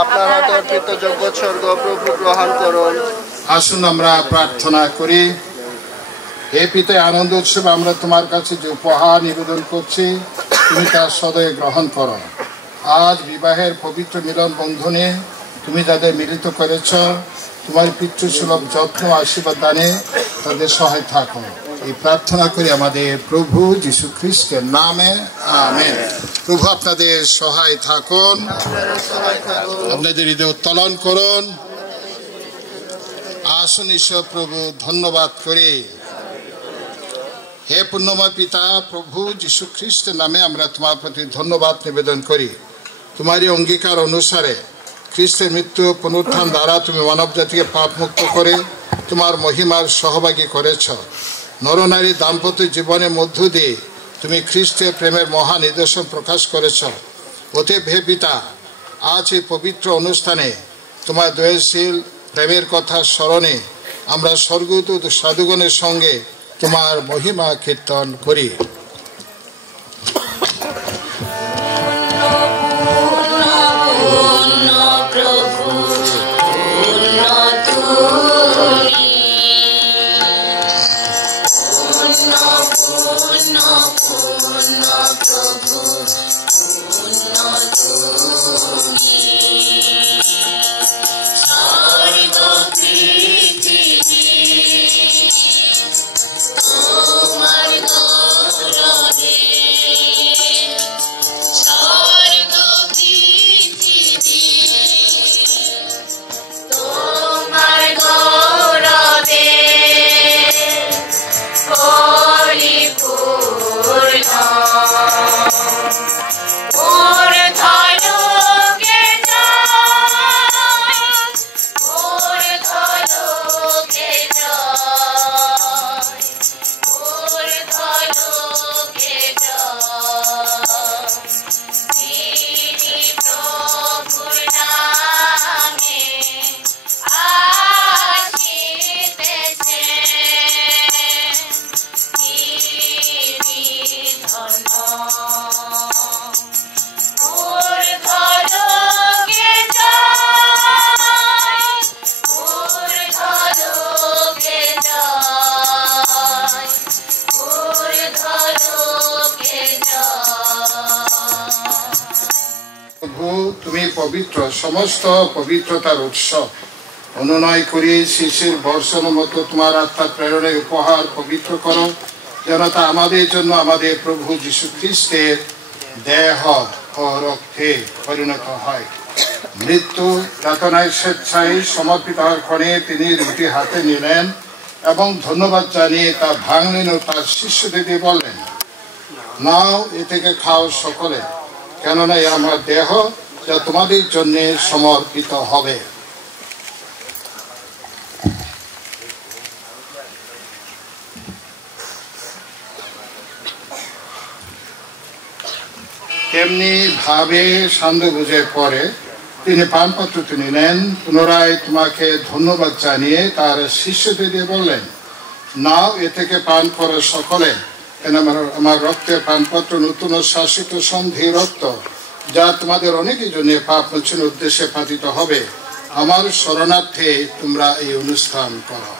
আপনার হাতে অর্পিত যোগ্যোৎসর্গ প্রভু গ্রহণ করুন। আসুন আমরা প্রার্থনা করি। হে পিতা, আনন্দ উৎসবে আমরা তোমার কাছে যে উপহার নিবেদন করছি তুমি তার সদয় গ্রহণ করো। আজ বিবাহের পবিত্র মিলন বন্ধনে তুমি যাদের মিলিত করেছ, তোমার পিতৃসুলভ যত্ন আশীর্বাদ দানে তাদের সহায় থাকো। এই প্রার্থনা করি আমাদের প্রভু যীশু খ্রিস্টের নামে, আমেন। প্রভু আপনাদের সহায় থাকুন, আপনাদের হৃদয় উত্তোলন করুন। আসুন ঈশ্বর প্রভু ধন্যবাদ করি। হে পুণ্যময় পিতা, প্রভু যীশু খ্রিস্টের নামে আমরা তোমার প্রতি ধন্যবাদ নিবেদন করি। তোমারই অঙ্গীকার অনুসারে খ্রিস্টের মৃত্যু পুনরুত্থান দ্বারা তুমি মানব জাতিকে পাপ মুক্ত করে তোমার মহিমার সহভাগী করেছ। নরনারী দাম্পত্য জীবনের মধ্য দিয়ে তুমি খ্রিস্টের প্রেমের মহা নিদর্শন প্রকাশ করেছ। অতএব হে পিতা, আজ এই পবিত্র অনুষ্ঠানে তোমার দয়াশীল প্রেমের কথা স্মরণে আমরা স্বর্গদূত সাধুগণের সঙ্গে তোমার মহিমা কীর্তন করি। তুমি পবিত্র, সমস্ত পবিত্রতার উৎস। অনুনয় করি শিশির বর্ষণের মতো তোমার আত্মার প্রেরণের উপহার পবিত্র করো, যেন তা আমাদের জন্য আমাদের প্রভু যীশু খ্রিস্টের দেহ ও রক্তে পরিণত হয়। মৃত্যু যাতনায় স্বেচ্ছায় সমর্পিত হওয়ার ক্ষণে তিনি রুটি হাতে নিলেন এবং ধন্যবাদ জানিয়ে তা ভাঙলেন ও তার শিষ্যদের দিয়ে বললেন, নাও এ থেকে খাও সকলে, কেননা এ আমার দেহ যা তোমাদের জন্য সমর্পিত হবে। তেমনি ভাবে সান্ধ্য ভোজের পরে তিনি পানপাত্রটি নিলেন, পুনরায় তোমাকে ধন্যবাদ জানিয়ে তার শিষ্যদের দিয়ে বললেন, নাও এ থেকে পান করো সকলে, আমার রক্তের পানপত্র নতুন ও শাসিত সন্ধি রক্ত, যা তোমাদের অনেকের জন্য পাপ মোচনের উদ্দেশ্যে পাতিত হবে। আমার শরণার্থে তোমরা এই অনুষ্ঠান করো।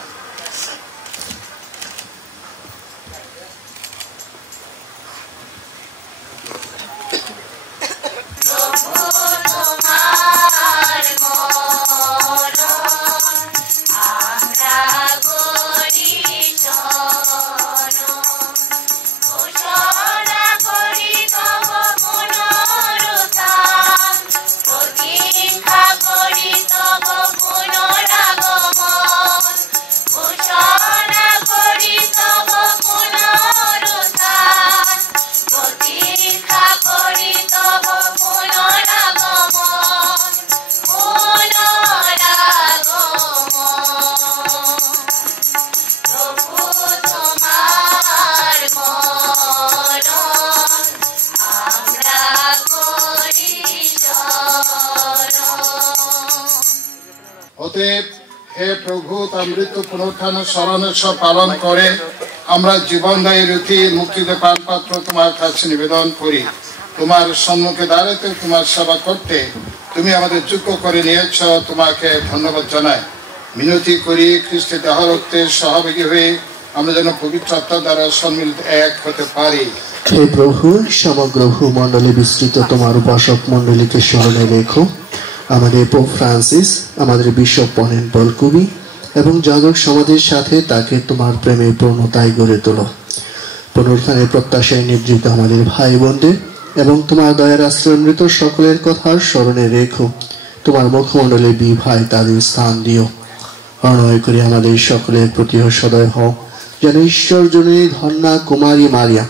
হে প্রভু, তার মৃত্যু পুনরুত্থান স্মরণের পালন করে আমরা জীবনদায়ী রীতি মুক্তিতে পানপাত্র তোমার কাছে নিবেদন করি। তোমার সম্মুখে দাঁড়াতে তোমার সেবা করতে তুমি আমাদের যোগ্য করে নিয়েছ, তোমাকে ধন্যবাদ জানাই। মিনতি করি খ্রিস্টের দেহ রক্তের সহভাগী হয়ে আমরা যেন পবিত্র আত্মা দ্বারা সম্মিলিত এক হতে পারি। হে প্রভু, সমগ্র ভূমণ্ডলে বিস্তৃত তোমার উপাসক মণ্ডলীকে স্মরণে রেখো। আমাদের পোপ ফ্রান্সিস, আমাদের বিশপ পনেন বলকুবি এবং যাজক সমাজের সাথে তাকে তোমার প্রেমে পূর্ণতায় গড়ে তোলো। পুনরুত্থানের প্রত্যাশায় নিবৃত আমাদের ভাই বোনদের এবং তোমার দয়ার আশ্রয় মৃত সকলের কথা স্মরণে রেখো। তোমার মুখমণ্ডলে বিভায় তাদের স্থান দিও। অনুনয় করে আমাদের সকলের প্রতি সদয় হও, যেন ঈশ্বর জননী ধন্যা কুমারী মারিয়া,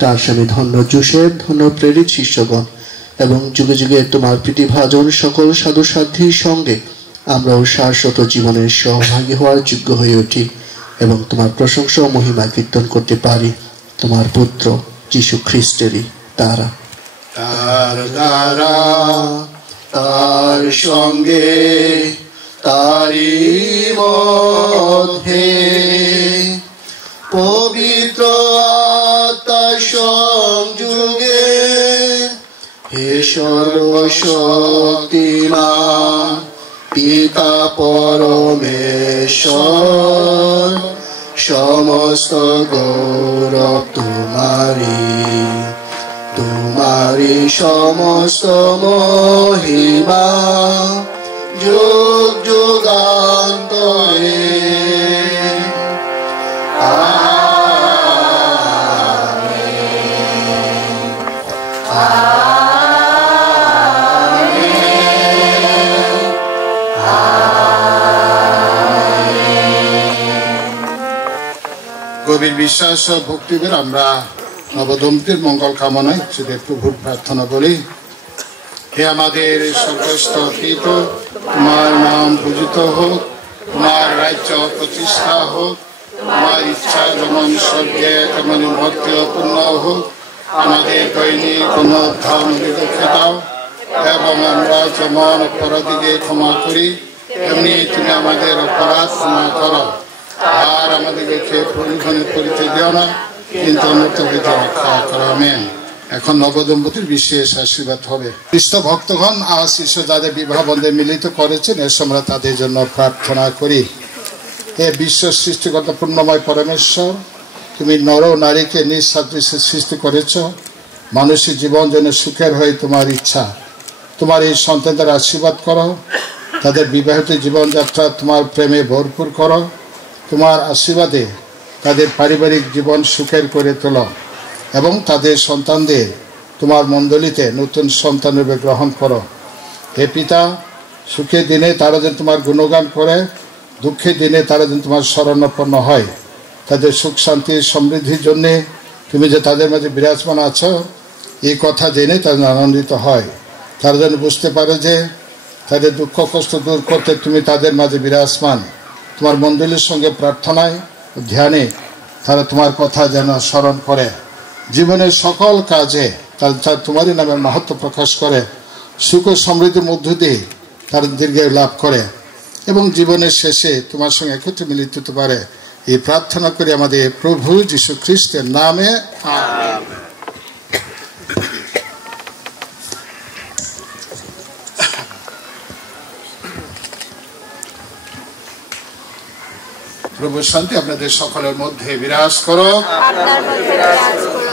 তার স্বামী ধন্য জোসেফ, ধন্য প্রেরিত শিষ্যগণ এবং যুগে যুগে তোমার প্রীতিভাজন সকল সাধু সাধ্যের সঙ্গে আমরাও শাশ্বত জীবনের সহভাগী হওয়ার যোগ্য হয়ে উঠি এবং তোমার প্রশংসা ও মহিমা কীর্তন করতে পারি। তোমার পুত্র যীশু খ্রিস্টেরই দ্বারা, তার দ্বারা, তার সঙ্গে, তারই মধ্যে পবিত্র আত্মা সংযোগে হে সর্বশক্তিমান পিতা পরমেশ্বর, সমস্ত গৌরব তোমারি সমস্ত মহিমা যুগ যুগান্তরে। গভীর বিশ্বাস ও ভক্তিদের আমরা নবদম্পতির মঙ্গল কামনায় যদি প্রভুর প্রার্থনা করি। হে আমাদের স্বর্গস্থ পিতা, তোমার নাম পূজিত হোক, তোমার রাজ্য প্রতিষ্ঠা হোক, তোমার ইচ্ছা যেমন স্বর্গে তেমনি ভক্তি পূর্ণ হোক। আমাদের দৈনিক অনুধান রেখে দাও এবং আমরা যেমন অপরাধীকে ক্ষমা করি তেমনি তুমি আমাদের অপরাধ ক্ষমা করো। আর আমাদেরকে পরিধানের করিতে দিও না, কিন্তু অনর্থ হইতে রক্ষা করো। আমেন। এখন নবদম্পতির বিশেষ আশীর্বাদ হবে। খ্রিস্ট ভক্তগণ, আজ ঈশ্বর যাদের বিবাহ বন্ধে মিলিত করেছেন, এসে আমরা তাদের জন্য প্রার্থনা করি। হে বিশ্ব সৃষ্টিকর্তা পূর্ণময় পরমেশ্বর, তুমি নর ও নারীকে নিজ সাদৃশ্যে সৃষ্টি করেছ। মানুষের জীবন যেন সুখের হয় তোমার ইচ্ছা। তোমার এই সন্তানদের আশীর্বাদ করো, তাদের বিবাহিত জীবনযাত্রা তোমার প্রেমে ভরপুর করো। তোমার আশীর্বাদে তাদের পারিবারিক জীবন সুখের করে তোলো এবং তাদের সন্তানদের তোমার মণ্ডলীতে নতুন সন্তানরূপে গ্রহণ করো। হে পিতা, সুখের দিনে তারা যেন তোমার গুণগান করে, দুঃখের দিনে তারা যেন তোমার শরণাপন্ন হয়। তাদের সুখ শান্তি সমৃদ্ধির জন্যে তুমি যে তাদের মাঝে বিরাজমান আছো, এই কথা জেনে তাদের আনন্দিত হয়। তারা যেন বুঝতে পারে যে তাদের দুঃখ কষ্ট দূর করতে তুমি তাদের মাঝে বিরাজমান। তোমার মণ্ডলীর সঙ্গে প্রার্থনায় ধ্যানে তারা তোমার কথা যেন স্মরণ করে। জীবনের সকল কাজে তারা তোমারই নামের মাহাত্ম্য প্রকাশ করে, সুখ ও সমৃদ্ধির মধ্য দিয়ে তারা দীর্ঘায়ু লাভ করে এবং জীবনের শেষে তোমার সঙ্গে একত্রে মিলিত হতে পারে। এই প্রার্থনা করি আমাদের প্রভু যীশু খ্রিস্টের নামে, আমেন। প্রভু শান্তি আপনাদের সকলের মধ্যে বিরাজ করো।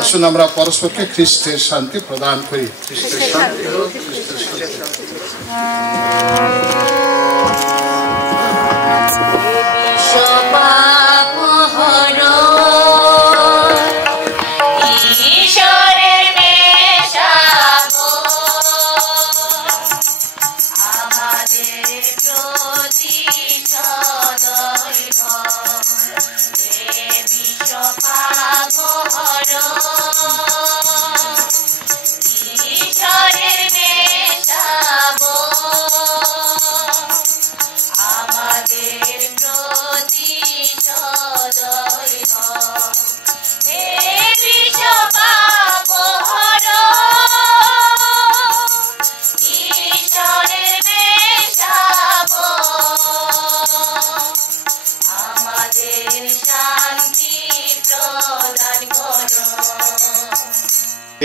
আসুন আমরা পরস্পরকে খ্রিস্টের শান্তি প্রদান করি। খ্রিস্টের শান্তি হোক, খ্রিস্টের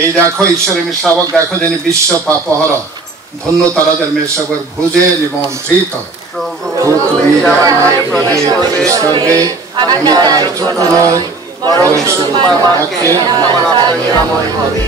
এই দেখো ঈশ্বরের মেষশাবক, দেখো যিনি বিশ্ব পাপহর, ধন্য তারা যার মেষশাবক ভুজে নিমন্ত্রিত। তুমি আমি তার ছোট নয়, বরং শুধু তোমার বাক্যে আমার আত্মা নিরাময় হবে।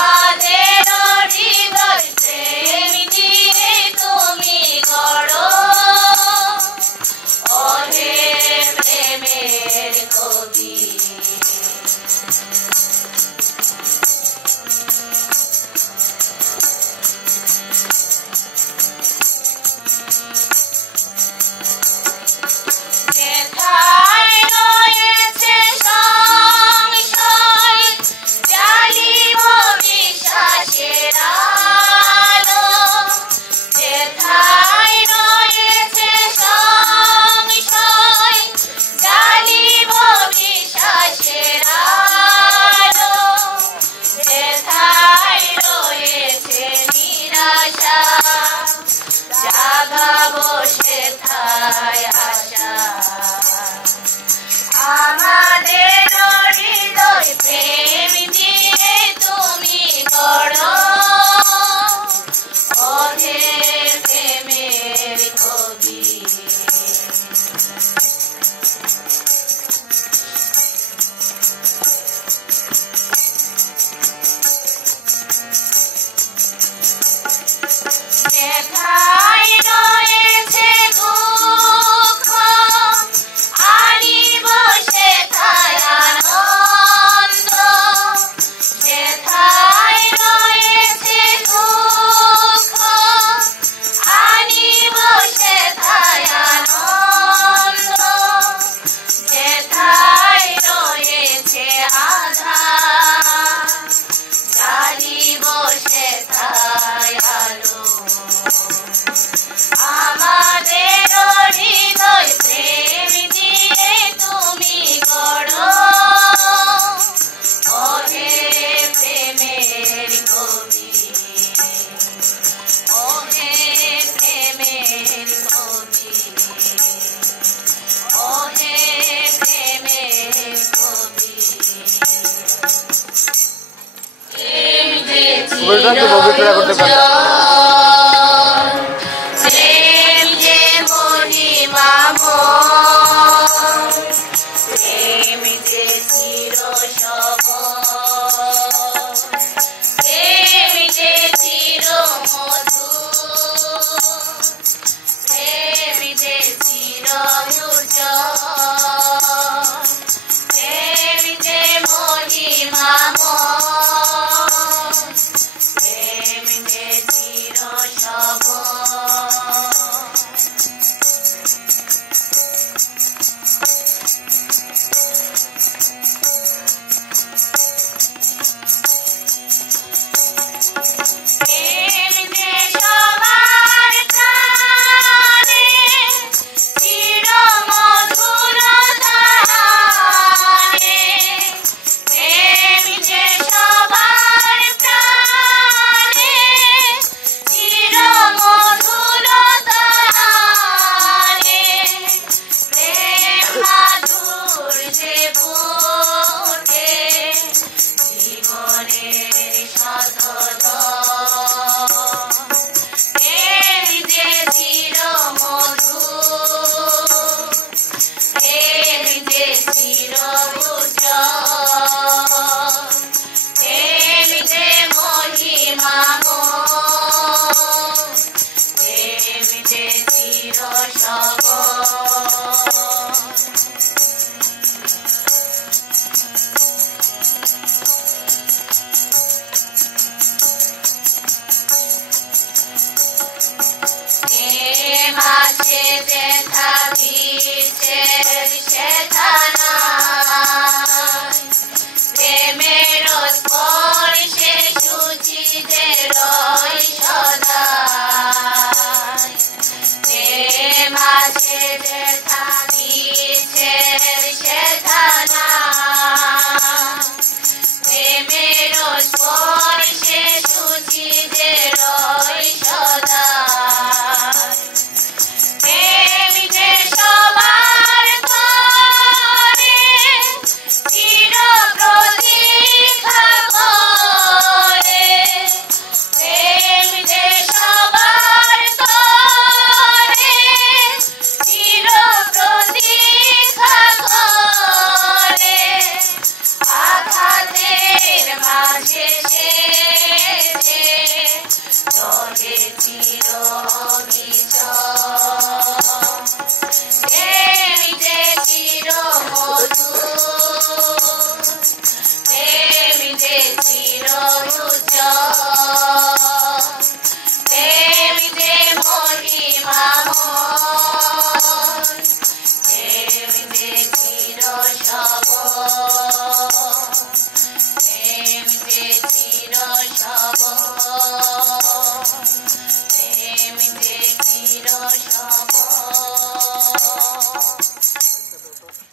আমাদের হৃদয় প্রেম দিয়ে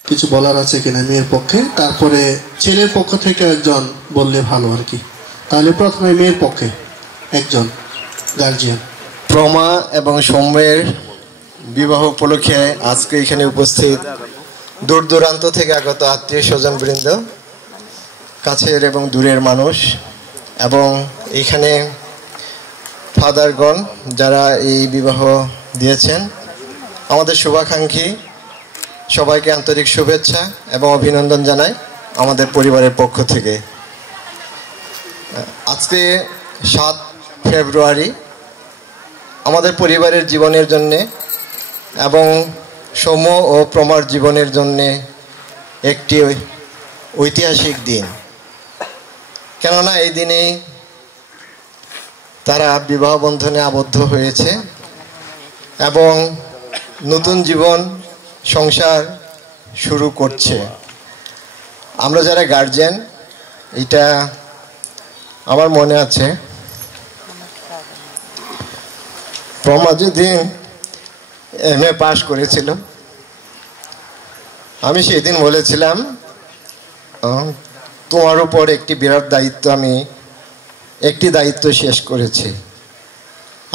কিছু বলার আছে কিনা মেয়ের পক্ষে, তারপরে ছেলের পক্ষ থেকে একজন বললে ভালো আর কি। তাহলে প্রথমে মেয়ের পক্ষে একজন গার্জিয়ান। প্রমা এবং সৌম্যের বিবাহ উপলক্ষে আজকে এখানে উপস্থিত দূর দূরান্ত থেকে আগত আত্মীয় স্বজন বৃন্দ, কাছের এবং দূরের মানুষ, এবং এখানে ফাদারগণ যারা এই বিবাহ দিয়েছেন, আমাদের শুভাকাঙ্ক্ষী সবাইকে আন্তরিক শুভেচ্ছা এবং অভিনন্দন জানাই আমাদের পরিবারের পক্ষ থেকে। আজকে 7 ফেব্রুয়ারি আমাদের পরিবারের জীবনের জন্যে এবং সৌম্য ও প্রমার জীবনের জন্যে একটি ঐতিহাসিক দিন। কেননা এই দিনে তারা বিবাহ বন্ধনে আবদ্ধ হয়েছে এবং নতুন জীবন সংসার শুরু করছে। আমরা যারা গার্জিয়ান, এটা আমার মনে আছে প্রমা যেদিন MA পাশ করেছিল, আমি সেদিন বলেছিলাম তোমার উপর একটি বিরাট দায়িত্ব, আমি একটি দায়িত্ব শেষ করেছি,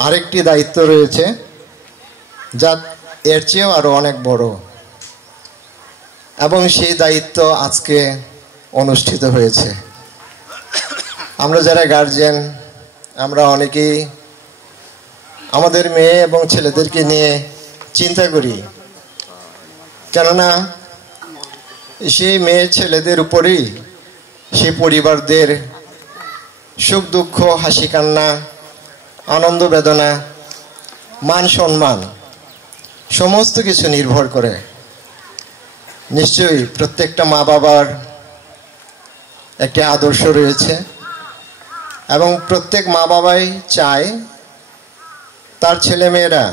আরেকটি দায়িত্ব রয়েছে যা এর চেয়েও আরো অনেক বড়, এবং সেই দায়িত্ব আজকে অনুষ্ঠিত হয়েছে। আমরা যারা গার্জিয়ান, আমরা অনেকেই আমাদের মেয়ে এবং ছেলেদেরকে নিয়ে চিন্তা করি, কেননা সেই মেয়ে ছেলেদের উপরেই সেই পরিবারদের সুখ দুঃখ, হাসি কান্না, আনন্দ বেদনা, মান সম্মান সমস্ত কিছু নির্ভর করে। নিশ্চয়ই প্রত্যেকটা মা বাবার একটি আদর্শ রয়েছে এবং প্রত্যেক মা বাবাই চায় তার ছেলে মেয়েরা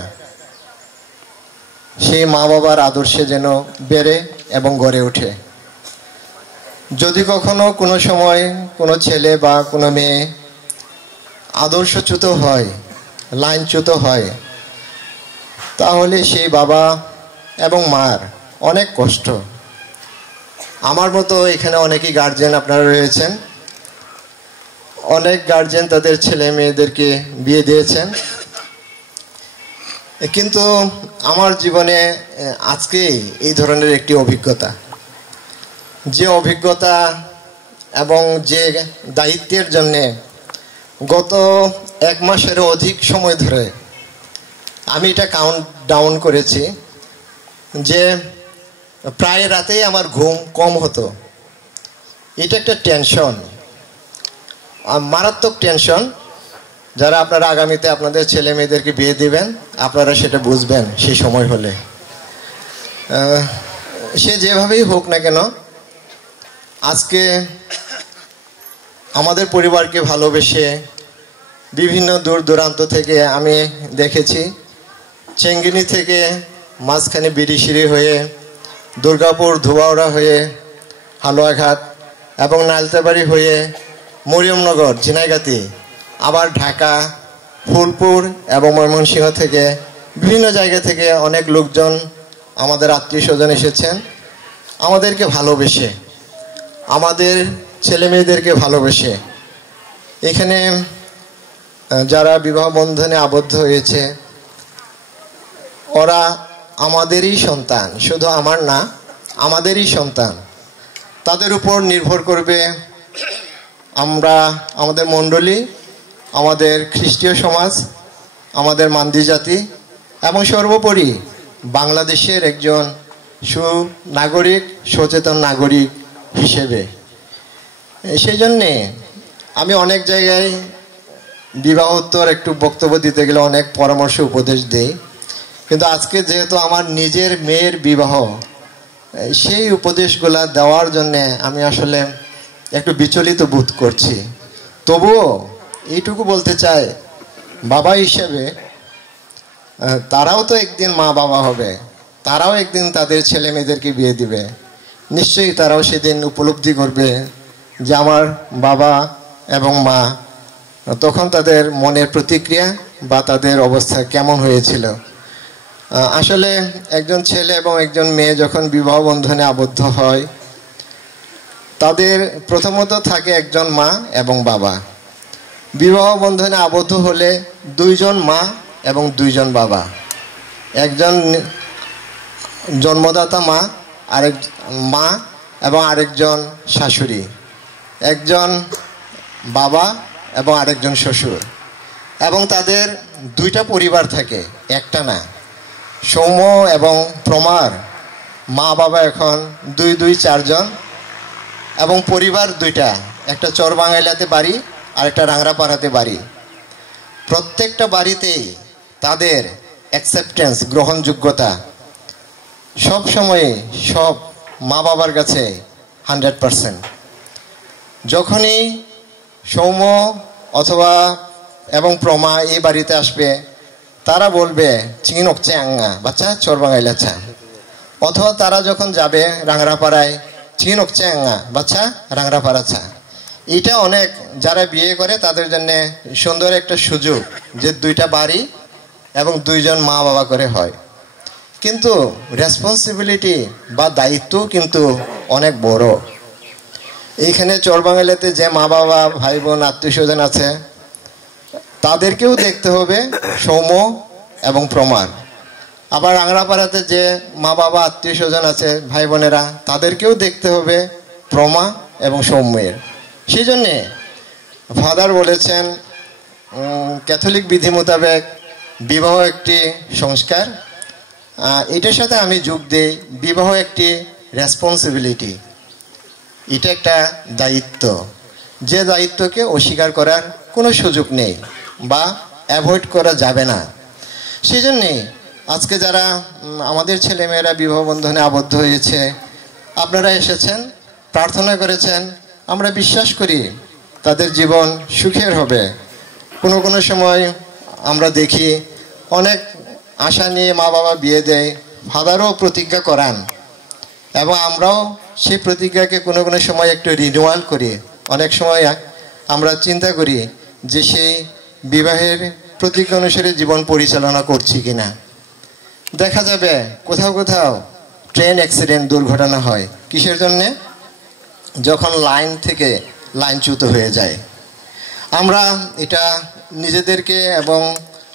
সেই মা বাবার আদর্শে যেন বেড়ে এবং গড়ে ওঠে। যদি কখনো কোনো সময় কোনো ছেলে বা কোনো মেয়ে আদর্শচ্যুত হয়, লাইনচ্যুত হয়, তাহলে সেই বাবা এবং মার অনেক কষ্ট। আমার মতো এখানে অনেকেই গার্জিয়ান আপনারা রয়েছেন, অনেক গার্জিয়ান তাদের ছেলে মেয়েদেরকে বিয়ে দিয়েছেন, কিন্তু আমার জীবনে আজকে এই ধরনের একটি অভিজ্ঞতা, যে অভিজ্ঞতা এবং যে দায়িত্বের জন্যে গত 1 মাসেরও অধিক সময় ধরে আমি এটা কাউন্ট ডাউন করেছি, যে প্রায় রাতেই আমার ঘুম কম হতো। এটা একটা টেনশন, মারাত্মক টেনশন। যারা আপনারা আগামীতে আপনাদের ছেলে মেয়েদেরকে বিয়ে দিবেন, আপনারা সেটা বুঝবেন সেই সময় হলে। সে যেভাবেই হোক না কেন, আজকে আমাদের পরিবারকে ভালোবেসে বিভিন্ন দূর দূরান্ত থেকে আমি দেখেছি, চেঙ্গিনি থেকে মাঝখানে বিরিশিরি হয়ে, দুর্গাপুর ধোবাউড়া হয়ে, হালুয়াঘাট এবং নালতাবাড়ি হয়ে, মরিয়মনগর, ঝিনাইগাতি, আবার ঢাকা, ফুলপুর এবং ময়মনসিংহ থেকে বিভিন্ন জায়গা থেকে অনেক লোকজন, আমাদের আত্মীয় স্বজন এসেছেন আমাদেরকে ভালোবেসে, আমাদের ছেলে মেয়েদেরকে ভালোবেসে। এখানে যারা বিবাহ বন্ধনে আবদ্ধ হয়েছে ওরা আমাদেরই সন্তান, শুধু আমার না, আমাদেরই সন্তান। তাদের উপর নির্ভর করবে আমরা, আমাদের মণ্ডলী, আমাদের খ্রিস্টীয় সমাজ, আমাদের মান্দি জাতি এবং সর্বোপরি বাংলাদেশের একজন সুনাগরিক, সচেতন নাগরিক হিসেবে। সেই জন্যে আমি অনেক জায়গায় বিবাহোত্তর একটু বক্তব্য দিতে গেলে অনেক পরামর্শ উপদেশ দেই, কিন্তু আজকে যেহেতু আমার নিজের মেয়ের বিবাহ, সেই উপদেশগুলা দেওয়ার জন্যে আমি আসলে একটু বিচলিত বোধ করছি। তবুও এইটুকু বলতে চাই, বাবা হিসেবে তারাও তো একদিন মা বাবা হবে, তারাও একদিন তাদের ছেলে মেয়েদেরকে বিয়ে দিবে। নিশ্চয়ই তারাও সেদিন উপলব্ধি করবে যে আমার বাবা এবং মা, তখন তাদের মনের প্রতিক্রিয়া বা তাদের অবস্থা কেমন হয়েছিল। আসলে একজন ছেলে এবং একজন মেয়ে যখন বিবাহ বন্ধনে আবদ্ধ হয়, তাদের প্রথমত থাকে একজন মা এবং বাবা। বিবাহ বন্ধনে আবদ্ধ হলে 2 জন মা এবং 2 জন বাবা, একজন জন্মদাতা মা, আরেক মা এবং আরেকজন শাশুড়ি, একজন বাবা এবং আরেকজন শ্বশুর, এবং তাদের 2টা পরিবার থাকে, একটা না। সৌম্য এবং প্রমার মা বাবা এখন 2 4 জন এবং পরিবার 2টা, একটা চরবাঙ্গাইলাতে বাড়ি আর একটা রাংরাপাড়াতে বাড়ি। প্রত্যেকটা বাড়িতেই তাদের অ্যাকসেপ্টেন্স, গ্রহণযোগ্যতা সব সময় সব মা বাবার কাছে 100%। যখনই সৌম্য অথবা এবং প্রমা এই বাড়িতে আসবে, তারা বলবে চিনক চ্যাঙ্গা বাচ্চা চর বাঙাইলাচা, অথবা তারা যখন যাবে রাংরাপাড়ায় চিনক চ্যাঙ্গা বাচ্চা রাংরাপাড়াচা। এটা অনেক যারা বিয়ে করে তাদের জন্য সুন্দর একটা সুযোগ যে দুইটা বাড়ি এবং দুইজন মা বাবা করে হয়। কিন্তু রেসপন্সিবিলিটি বা দায়িত্ব কিন্তু অনেক বড়। এইখানে চরবাঙালিতে যে মা বাবা ভাই বোন আত্মীয় স্বজন আছে তাদেরকেও দেখতে হবে সৌম্য এবং প্রমার। আবার রাংরাপাড়াতে যে মা বাবা আত্মীয় স্বজন আছে ভাই বোনেরা তাদেরকেও দেখতে হবে প্রমা এবং সৌম্যের। সেই জন্যে ফাদার বলেছেন ক্যাথলিক বিধি মোতাবেক বিবাহ একটি সংস্কার, এটার সাথে আমি যোগ দিই বিবাহ একটি রেসপন্সিবিলিটি, এটা একটা দায়িত্ব, যে দায়িত্বকে অস্বীকার করার কোনো সুযোগ নেই বা অ্যাভয়েড করা যাবে না। সেই জন্যে আজকে যারা আমাদের ছেলেমেয়েরা বিবাহ বন্ধনে আবদ্ধ হয়েছে, আপনারা এসেছেন, প্রার্থনা করেছেন, আমরা বিশ্বাস করি তাদের জীবন সুখের হবে। কোনো সময় আমরা দেখি অনেক আশা নিয়ে মা বাবা বিয়ে দেয়, ফাদারও প্রতিজ্ঞা করান এবং আমরাও সেই প্রতিজ্ঞাকে কোনো সময় একটু রিনিউয়াল করি। অনেক সময় আমরা চিন্তা করি যে সেই বিবাহের প্রতিজ্ঞা অনুসারে জীবন পরিচালনা করছি কিনা। দেখা যাবে কোথাও ট্রেন অ্যাক্সিডেন্ট, দুর্ঘটনা হয়, কিসের জন্যে? যখন লাইন থেকে লাইনচ্যুত হয়ে যায়। আমরা এটা নিজেদেরকে এবং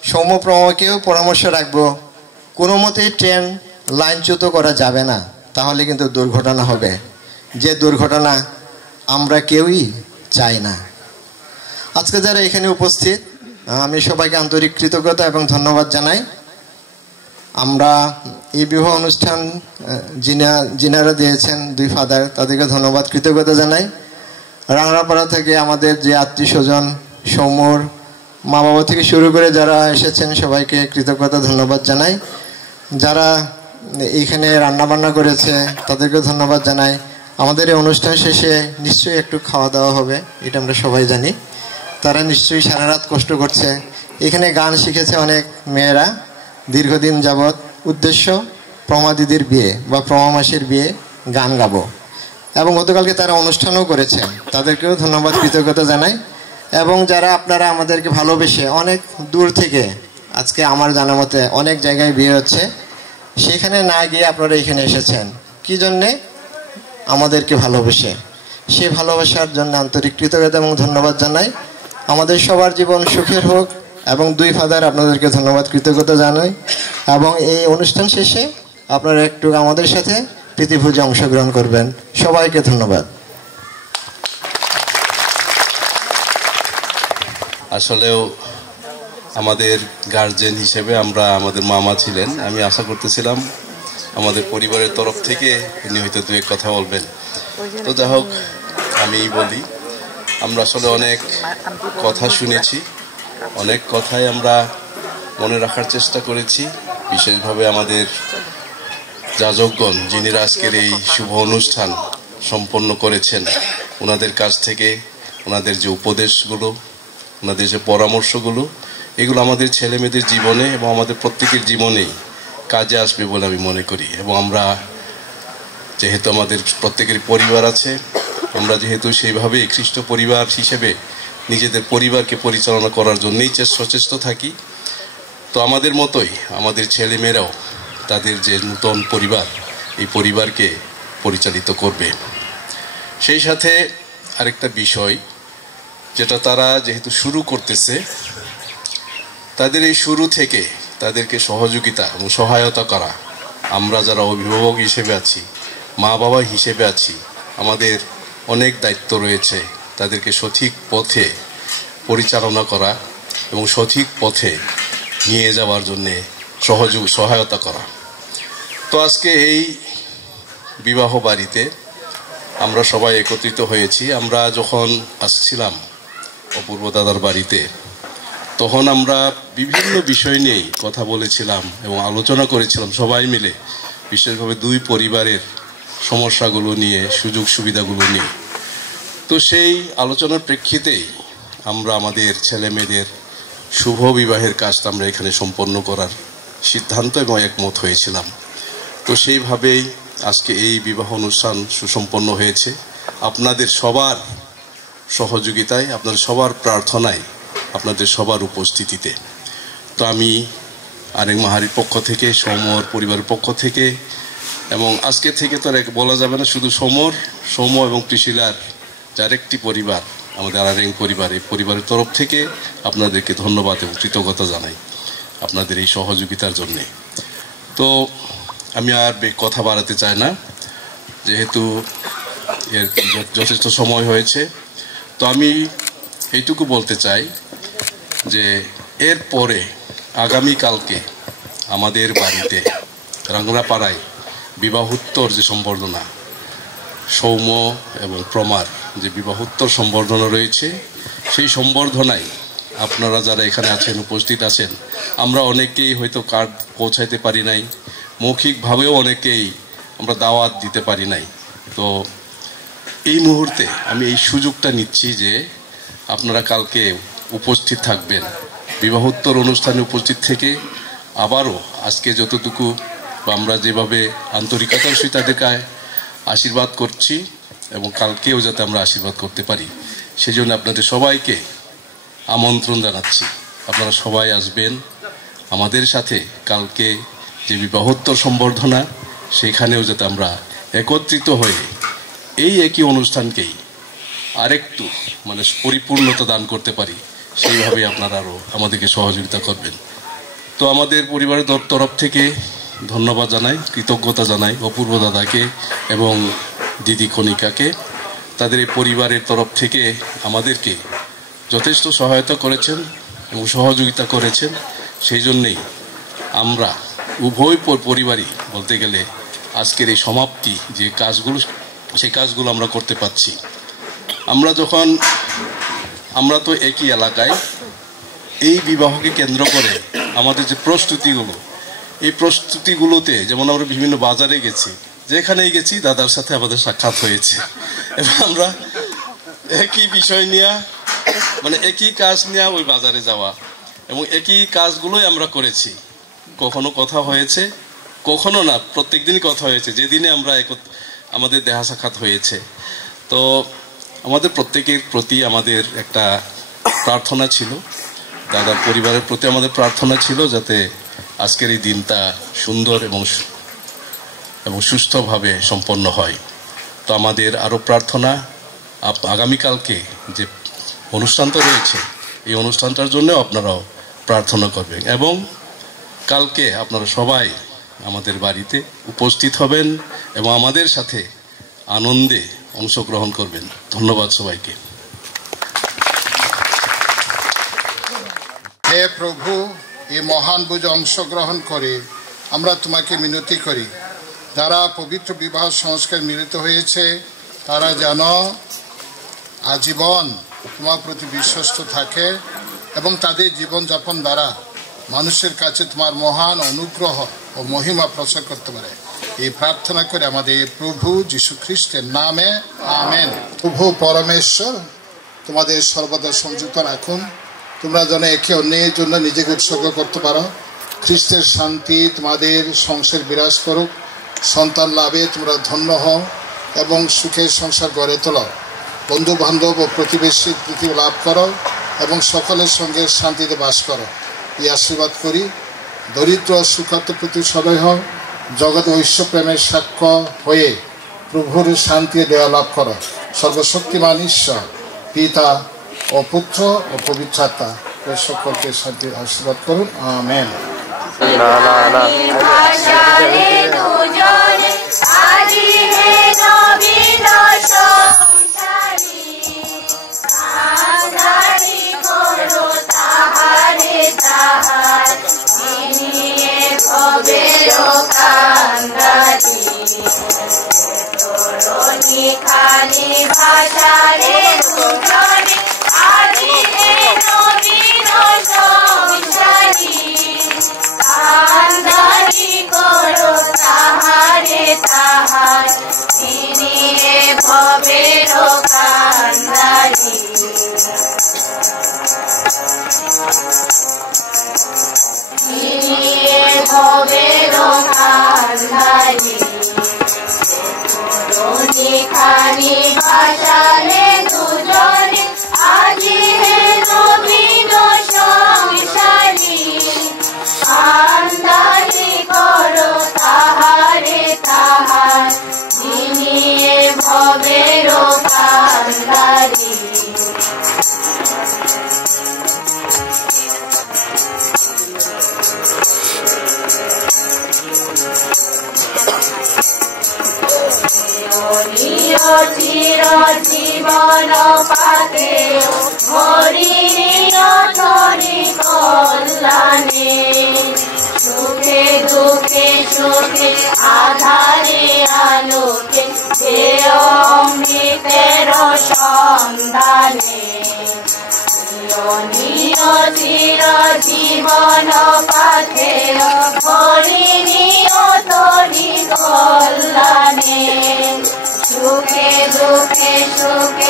সৌম্যপ্রমাকেও পরামর্শ রাখবো, কোনো মতেই ট্রেন লাইনচ্যুত করা যাবে না, তাহলে কিন্তু দুর্ঘটনা হবে, যে দুর্ঘটনা আমরা কেউই চাই না। আজকে যারা এখানে উপস্থিত আমি সবাইকে আন্তরিক কৃতজ্ঞতা এবং ধন্যবাদ জানাই। আমরা এই বিবাহ অনুষ্ঠান যিনারা দিয়েছেন দুই ফাদার, তাদেরকে ধন্যবাদ কৃতজ্ঞতা জানাই। রাংরাপাড়া থেকে আমাদের যে আত্মীয় স্বজন সৌম্যর মা বাবা থেকে শুরু করে যারা এসেছেন সবাইকে কৃতজ্ঞতা ধন্যবাদ জানাই। যারা এইখানে রান্নাবান্না করেছে তাদেরকে ধন্যবাদ জানাই। আমাদের এই অনুষ্ঠান শেষে নিশ্চয়ই একটু খাওয়া দাওয়া হবে, এটা আমরা সবাই জানি। তারা নিশ্চয়ই সারা রাত কষ্ট করছে। এখানে গান শিখেছে অনেক মেয়েরা দীর্ঘদিন যাবৎ। উদ্দেশ্য প্রমা দিদির বিয়ে বা প্রমা মাসির বিয়ে গান গাবো, এবং গতকালকে তারা অনুষ্ঠানও করেছে, তাদেরকেও ধন্যবাদ কৃতজ্ঞতা জানাই। এবং যারা আপনারা আমাদেরকে ভালোবেসে অনেক দূর থেকে, আজকে আমার জানা মতে অনেক জায়গায় বিয়ে হচ্ছে, সেখানে না গিয়ে আপনারা এখানে এসেছেন কি জন্যে? আমাদেরকে ভালোবেসে। সেই ভালোবাসার জন্য আন্তরিক কৃতজ্ঞতা এবং ধন্যবাদ জানাই। আমাদের সবার জীবন সুখের হোক এবং দুই ফাদার আপনাদেরকে ধন্যবাদ কৃতজ্ঞতা জানাই। এবং এই অনুষ্ঠান শেষে আপনারা একটু আমাদের সাথে প্রীতিভোজে অংশগ্রহণ করবেন। সবাইকে ধন্যবাদ। আসলেও আমাদের গার্জেন হিসেবে আমরা, আমাদের মামা ছিলেন, আমি আশা করতেছিলাম আমাদের পরিবারের তরফ থেকে উনি হয়তো দু এক কথা বলবেন। তো যাই হোক, আমি বলি, আমরা আসলে অনেক কথা শুনেছি, অনেক কথাই আমরা মনে রাখার চেষ্টা করেছি। বিশেষভাবে আমাদের যাজকগণ যিনিরা আজকের এই শুভ অনুষ্ঠান সম্পন্ন করেছেন, ওনাদের কাছ থেকে ওনাদের যে উপদেশগুলো, ওনাদের যে পরামর্শগুলো, এগুলো আমাদের ছেলে মেয়েদের জীবনে এবং আমাদের প্রত্যেকের জীবনেই কাজে আসবে বলে আমি মনে করি। এবং আমরা যেহেতু আমাদের প্রত্যেকের পরিবার আছে, আমরা যেহেতু সেইভাবেই খ্রিস্ট পরিবার হিসেবে নিজেদের পরিবারকে পরিচালনা করার জন্যই সচেষ্ট থাকি, তো আমাদের মতোই আমাদের ছেলেমেয়েরাও তাদের যে নূতন পরিবার, এই পরিবারকে পরিচালিত করবে। সেই সাথে আরেকটা বিষয় যেটা তারা যেহেতু শুরু করতেছে, তাদের এই শুরু থেকে তাদেরকে সহযোগিতা এবং সহায়তা করা, আমরা যারা অভিভাবক হিসেবে আছি, মা বাবা হিসেবে আছি, আমাদের অনেক দায়িত্ব রয়েছে তাদেরকে সঠিক পথে পরিচালনা করা এবং সঠিক পথে নিয়ে যাওয়ার জন্যে সহায়তা করা। তো আজকে এই বিবাহ বাড়িতে আমরা সবাই একত্রিত হয়েছি। আমরা যখন আসছিলাম অপূর্ব দাদার বাড়িতে, তখন আমরা বিভিন্ন বিষয় নিয়েই কথা বলেছিলাম এবং আলোচনা করেছিলাম সবাই মিলে, বিশেষভাবে দুই পরিবারের সমস্যাগুলো নিয়ে, সুযোগ সুবিধাগুলো নিয়ে। তো সেই আলোচনার প্রেক্ষিতেই আমরা আমাদের ছেলে মেয়েদের শুভ বিবাহের কাজটা আমরা এখানে সম্পন্ন করার সিদ্ধান্ত এবং একমত হয়েছিলাম। তো সেইভাবেই আজকে এই বিবাহ অনুষ্ঠান সুসম্পন্ন হয়েছে আপনাদের সবার সহযোগিতায়, আপনাদের সবার প্রার্থনায়, আপনাদের সবার উপস্থিতিতে। তো আমি আরেক মাহারির পক্ষ থেকে, সৌম্যর পরিবারের পক্ষ থেকে, এবং আজকে থেকে তো বলা যাবে না শুধু সৌম্য এবং প্রিশিলার যার একটি পরিবার, আমাদের আরেক পরিবার, এই পরিবারের তরফ থেকে আপনাদেরকে ধন্যবাদ এবং কৃতজ্ঞতা জানাই আপনাদের এই সহযোগিতার জন্যে। তো আমি আর কথা বাড়াতে চাই না, যেহেতু এর যথেষ্ট সময় হয়েছে। তো আমি এইটুকু বলতে চাই যে এরপরে আগামীকালকে আমাদের বাড়িতে রাংরাপাড়ায় বিবাহোত্তর যে সম্বর্ধনা, সৌম্য এবং প্রমার যে বিবাহোত্তর সম্বর্ধনা রয়েছে, সেই সম্বর্ধনায় আপনারা যারা এখানে আছেন, উপস্থিত আছেন, আমরা অনেকেই হয়তো কার্ড পৌঁছাইতে পারি নাই, মৌখিকভাবেও অনেকেই আমরা দাওয়াত দিতে পারি নাই। তো এই মুহূর্তে আমি এই সুযোগটা নিচ্ছি যে আপনারা কালকে উপস্থিত থাকবেন, বিবাহোত্তর অনুষ্ঠানে উপস্থিত থেকে আবারও আজকে যতটুকু আমরা যেভাবে আন্তরিকতার সহিত তাদেরকে আশীর্বাদ করছি এবং কালকেও যাতে আমরা আশীর্বাদ করতে পারি, সেই জন্য আপনাদের সবাইকে আমন্ত্রণ জানাচ্ছি। আপনারা সবাই আসবেন আমাদের সাথে কালকে যে বিবাহোত্তর সম্বর্ধনা, সেখানেও যাতে আমরা একত্রিত হয়ে এই একই অনুষ্ঠানকেই আরেকটু পরিপূর্ণতা দান করতে পারি, সেইভাবে আপনারা আরও আমাদেরকে সহযোগিতা করবেন। তো আমাদের পরিবারের তরফ থেকে ধন্যবাদ জানাই, কৃতজ্ঞতা জানাই অপূর্ব দাদাকে এবং দিদি কণিকাকে। তাদের এই পরিবারের তরফ থেকে আমাদেরকে যথেষ্ট সহায়তা করেছেন এবং সহযোগিতা করেছেন। সেই জন্যেই আমরা উভয় পরিবারই বলতে গেলে আজকের এই সমাপ্তি যে কাজগুলো, সেই কাজগুলো আমরা করতে পারছি। আমরা তো একই এলাকায়, এই বিবাহকে কেন্দ্র করে আমাদের যে প্রস্তুতিগুলো, এই প্রস্তুতিগুলোতে যেমন আমরা বিভিন্ন বাজারে গেছি, যেখানেই গেছি দাদার সাথে আমাদের সাক্ষাৎ হয়েছে এবং আমরা একই বিষয় নিয়ে একই কাজ নিয়ে ওই বাজারে যাওয়া এবং একই কাজগুলোই আমরা করেছি। কখনো কথা হয়েছে, কখনো না, প্রত্যেক দিনই কথা হয়েছে, যেদিনে আমরা আমাদের দেখা সাক্ষাৎ হয়েছে। তো আমাদের প্রত্যেকের প্রতি আমাদের একটা প্রার্থনা ছিল, দাদার পরিবারের প্রতি আমাদের প্রার্থনা ছিল যাতে আজকের এই দিনটা সুন্দর এবং সুস্থভাবে সম্পন্ন হয়। তো আমাদের আরও প্রার্থনা আগামীকালকে যে অনুষ্ঠানটা রয়েছে, এই অনুষ্ঠানটার জন্য আপনারাও প্রার্থনা করবেন এবং কালকে আপনারা সবাই আমাদের বাড়িতে উপস্থিত হবেন এবং আমাদের সাথে আনন্দে অংশগ্রহণ করবেন। ধন্যবাদ সবাইকে। হে প্রভু, এই মহান ভোজে অংশগ্রহণ করে আমরা তোমাকে মিনতি করি, যারা পবিত্র বিবাহ সংস্কার মিলিত হয়েছে তারা যেন আজীবন তোমার প্রতি বিশ্বস্ত থাকে এবং তাদের জীবনযাপন দ্বারা মানুষের কাছে তোমার মহান অনুগ্রহ ও মহিমা প্রচার করতে পারে। এই প্রার্থনা করে আমাদের প্রভু যীশু খ্রিস্টের নামে, আমেন। প্রভু পরমেশ্বর তোমাদের সর্বদা সংযুক্ত রাখুন, তোমরা যেন একে অন্যের জন্য নিজেকে উৎসর্গ করতে পারো। খ্রিস্টের শান্তি তোমাদের সংসার বিরাজ করুক, সন্তান লাভে তোমরা ধন্য হও এবং সুখের সংসার গড়ে তোলো। বন্ধু বান্ধব ও প্রতিবেশীর প্রীতি লাভ করো এবং সকলের সঙ্গে শান্তিতে বাস করো। এই আশীর্বাদ করি। দরিদ্র সুখার্ত প্রতি সদয় হও, জগৎ ঐশ্ব প্রেমের সাক্ষ্য হয়ে প্রভুর শান্তি দেওয়া লাভ করো। সর্বশক্তিমান ঈশ্বর পিতা ও পুত্র ও পবিত্র আত্মা সকলকে শান্তির আশীর্বাদ করুন, আমেন। খালি ভাষা রে আদি হে নবীন তাহার তিনি এ ভবের কান্দারি তিনি এ ভবের কান্দারি খানি ভাষালে দুজনে আজি হে নবীন সংসারী কান্দারি করো তাহারে তাহার তিনি এ ভবের কান্দারি চির জীবন পাতে হরিণীয় ধরি কল্যাণে সুখে দুঃখে সুখে আধারে আলোকে অমৃতের সন্ধানে চির জীবন পাতে হরিণীয় ধরি কল্যাণে সুখে দুঃখে সুখে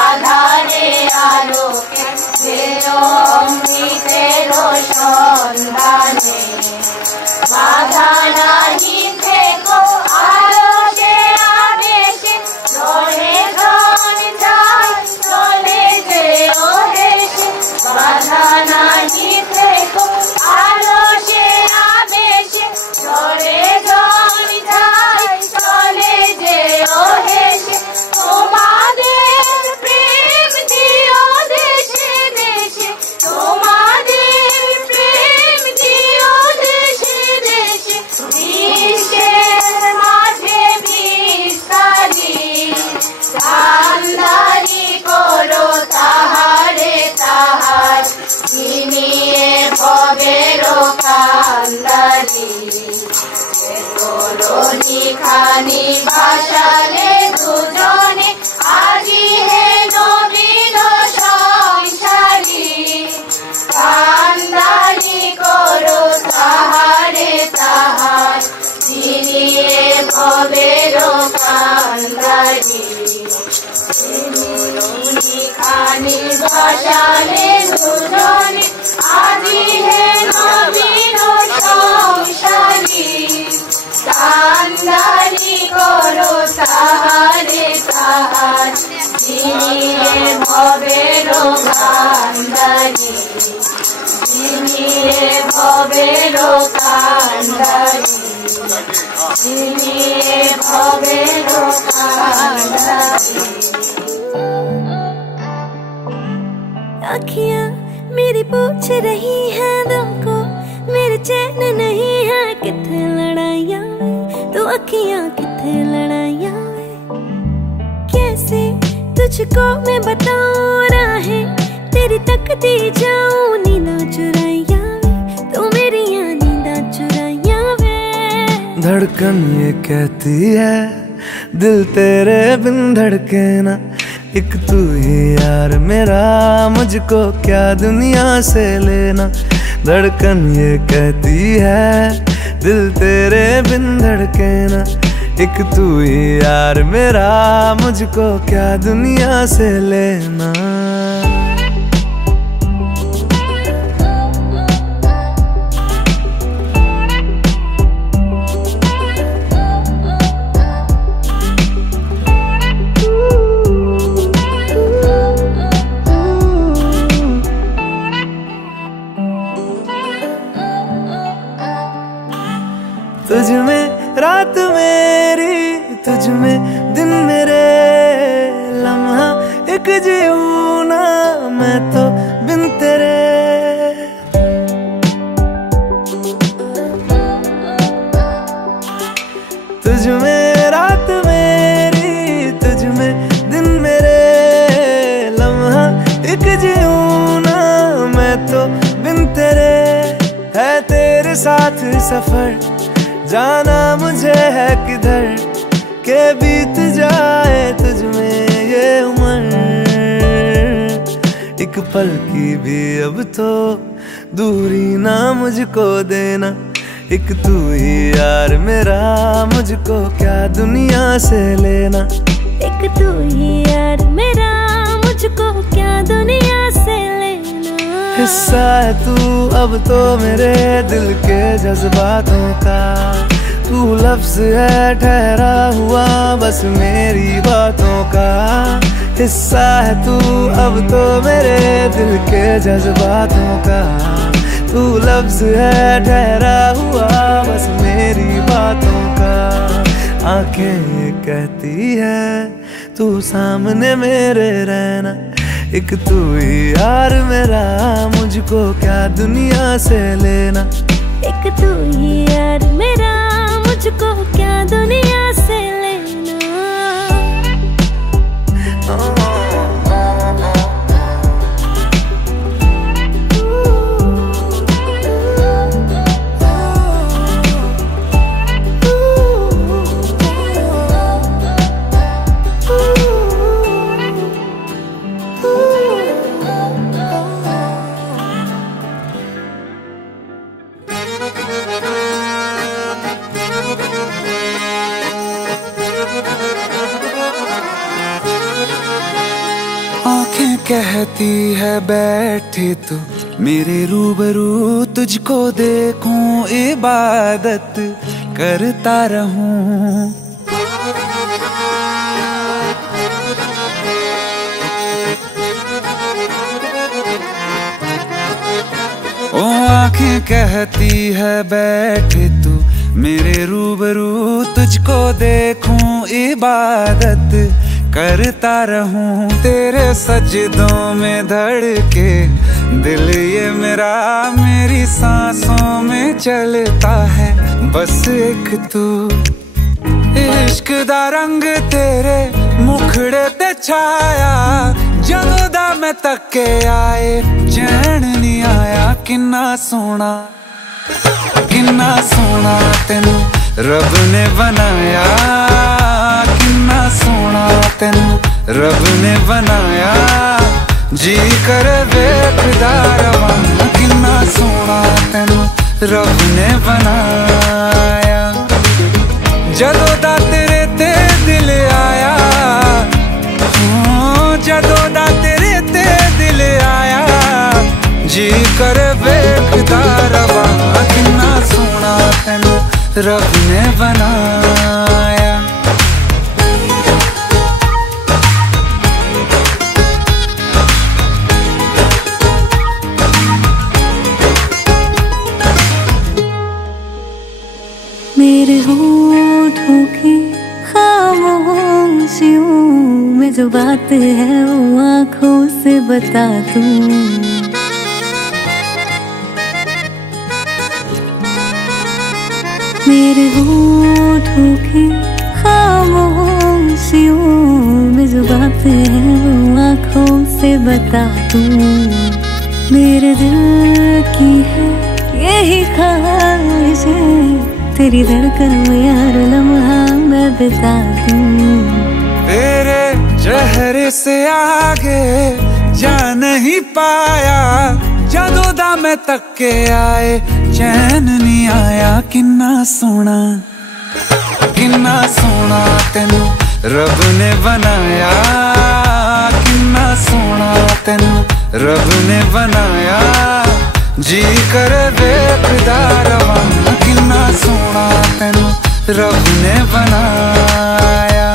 আধারে আলোকে অমৃতের সন্ধানে বাধা নাহি থেকো আলোকে আবেশে চলে ধন যায় চলে যে ওদেশে বাধা নাহি থেকো আলোকে আবেশে চলে ধন যায় চলে যে ওদেশে তোমাদের প্রেম দিও দেশে দেশে তোমাদের প্রেম দিও দেশে দেশে বিশ্বের মাঝে বিস্তারি কান্দারি করো তাহারে তাহার তিনি এ ভবের কান্দারি খানি ভাষালে দুজনে আজি হে নবীন সংসারী কান্দারি করো তাহারে তাহার তিনি এ ভবের কান্দারি খানি ভাষালে দুজনে আজি হে নবীন সংসারী কান্দারি করো তাহারে তাহার তিনি এ ভবের কান্দারি তিনি এ ভবের কান্দারি তিনি এ ভবের কান্দারি अखियाँ मेरी पूछ रही हैं दिल को मेरे चैन नहीं है किथे लड़ाइयाँ तो अखियाँ किथे लड़ाइयाँ कैसे तुझको मैं बताऊँ राहें तेरी तकती जाऊँ नींदा चुराइया तो मेरी यहाँ नींदा चुराइया वे धड़कन ये कहती है दिल तेरे बिन धड़के ना एक तू ही यार मेरा मुझको क्या दुनिया से लेना धड़कन ये कहती है दिल तेरे बिन धड़के ना एक तू ही यार मेरा मुझको क्या दुनिया से लेना तुझ में रात मेरी तुझ में दिन मेरे लम्हा एक जीऊँ ना मैं तो बिन तेरे तुझ में रात मेरी तुझ में दिन मेरे लम्हा एक जीऊँ ना मैं तो बिन तेरे है तेरे साथ सफर जाना मुझे है किधर के बीत जाए तुझ में ये उम्र एक पल की भी अब तो दूरी ना मुझको देना एक तू ही यार मेरा, मुझको क्या दुनिया से लेना। एक तू ही यार मेरा, मुझको क्या दुनिया से लेना। हिस्सा है तू अब तो मेरे दिल के जज्बातों का, तू लफ्ज है ठहरा हुआ बस मेरी बातों का। हिस्सा है तू अब तो मेरे दिल के जज्बातों का, तू लफ्ज है ठहरा हुआ बस मेरी बातों का। आंखें कहती है तू सामने मेरे रहना, एक तू ही यार मेरा, मुझको क्या दुनिया से लेना। एक तू ही यार मेरा, मुझको क्या दुनिया से लेना। आंखें कहती है बैठे तू मेरे रूबरू, तुझको देखूं इबादत करता रहूं। ओ आंखें कहती है बैठे तू मेरे रूबरू, तुझको देखूं इबादत करता रहूं। तेरे सजदों में धड़के दिल ये मेरा, मेरी सांसों में चलता है बस एक तू। इश्क दा रंग तेरे मुखड़े ते छाया, जदों दा मैं तके आए चैन नहीं आया। किन्ना सोना तेनू रब ने बनाया, किन्ना सोना तेनू रब ने बनाया। जी कर वेखदा रवां, किन्ना सोना तेनू रब ने बनाया। जदों दा तेरे ते दिल आया, जदों दा तेरे ते दिल आया, जी कर वेखदा रवां, किन्ना सोना तेनू रब ने बनाया। मेरे होठों की खामोशियों में जो बात है वो आँखों से बता दूं। मेरे होठों की खामोशियों में जो बात है वो आँखों से बता दूं। मेरे दिल की है यही ख्वाहिश है, तेरी धड़कन में हर लम्हा मैं बिता दूं। तेरे चेहरे से आगे जा नहीं पाया, जदों दा मैं तके आए चैन नहीं आया। किन्ना सोना तेनू रब ने बनाया, किन्ना सोना तेनू रब ने बनाया। जी कर वेखदा रवां, किन्ना सोना तेनू रब ने बनाया।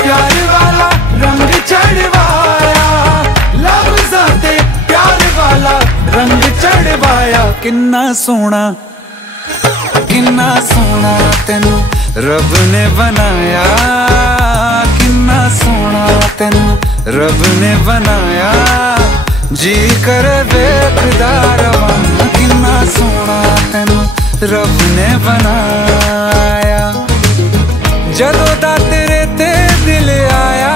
प्यार वाला रंग चढ़वाया, लफ्ज़ां प्यार वाला रंग चढ़वाया। किन्ना सोना तेनू रब ने बनाया किन्ना सोना तेनू रब ने बनाया जी करे वेखदा रवां किन्ना सोना तेनू रब ने बनाया जदों दा तेरे ते दिल आया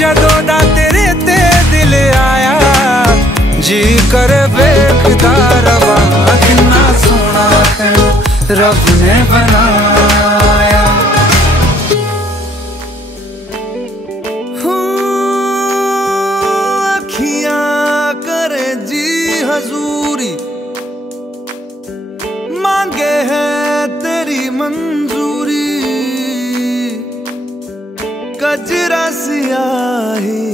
जदों दा तेरे ते दिल आया जी करे वेखदा रवां किन्ना सोना तेनू रब ने बनाया अखियां करे जी हजूरी मांगे है तेरी मंजूरी कजरा सियाही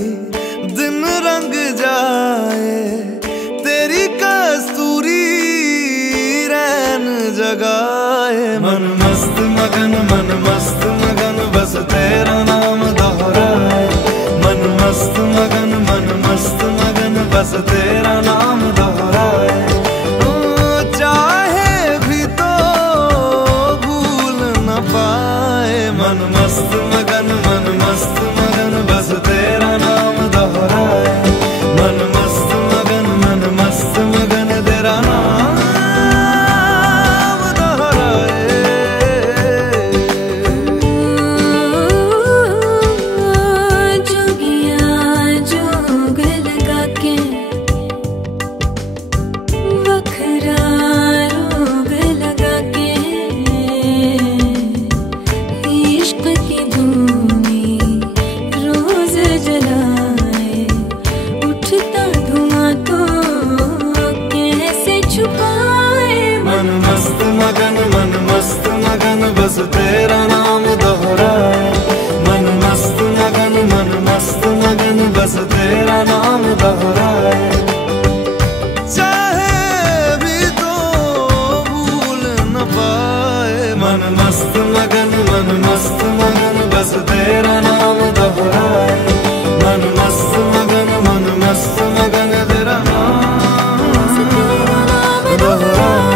दिन रंग जाए तेरी कस्तूरी रैन जगाए मन मस्त मगन बस तेरा नाम दोहराए मन मस्त मगन बस तेरा नाम दोहराए चाहे भी तो भूल न पाए मन मस्त मगन बस तेरा नाम दोहराए मन मस्त मगन तेरा नाम बस तेरा नाम दोहराए मन मस्त मगन बस तेरा नाम दोहराए चाहे भी तो भूल न पाए मन मस्त मगन बस तेरा नाम दोहराए मन मस्त मगन तेरा नाम दोहराए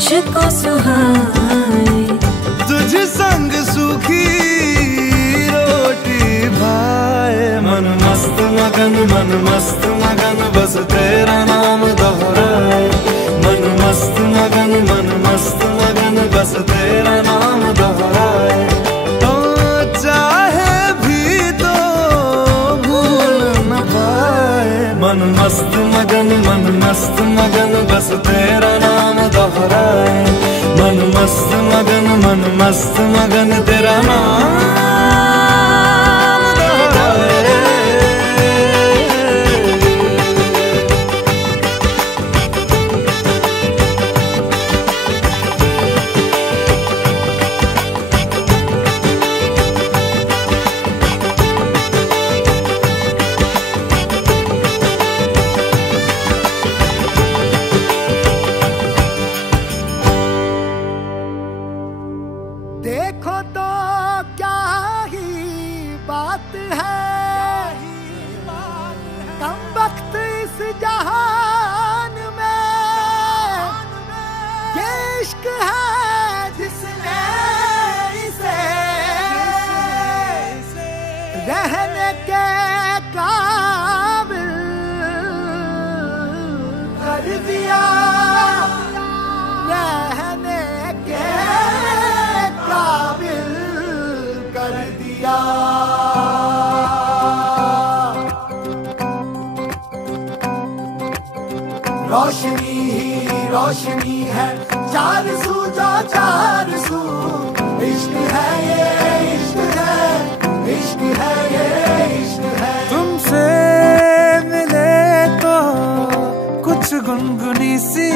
मुझको सुहाए तुझ संग सूखी रोटी भाए मन मस्त मगन बस तेरा नाम दोहराए मन मस्त मगन बस तेरा नाम दोहराए तो चाहे भी तो भूल न पाए मन मस्त मगन बस तेरा नाम दोहराए मन मस्त मगन तेरा नाम दोहराए देखो तो क्या रोशनी ही रोशनी है, चार सू जो चार सू। इश्क है ये इश्क है, इश्क है ये इश्क है। तुमसे मिले तो कुछ गुनगुनी सी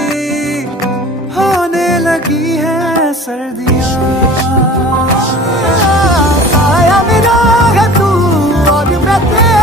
होने लगी है सर्दियाँ। साया मेरा है तू और मैं तेरा।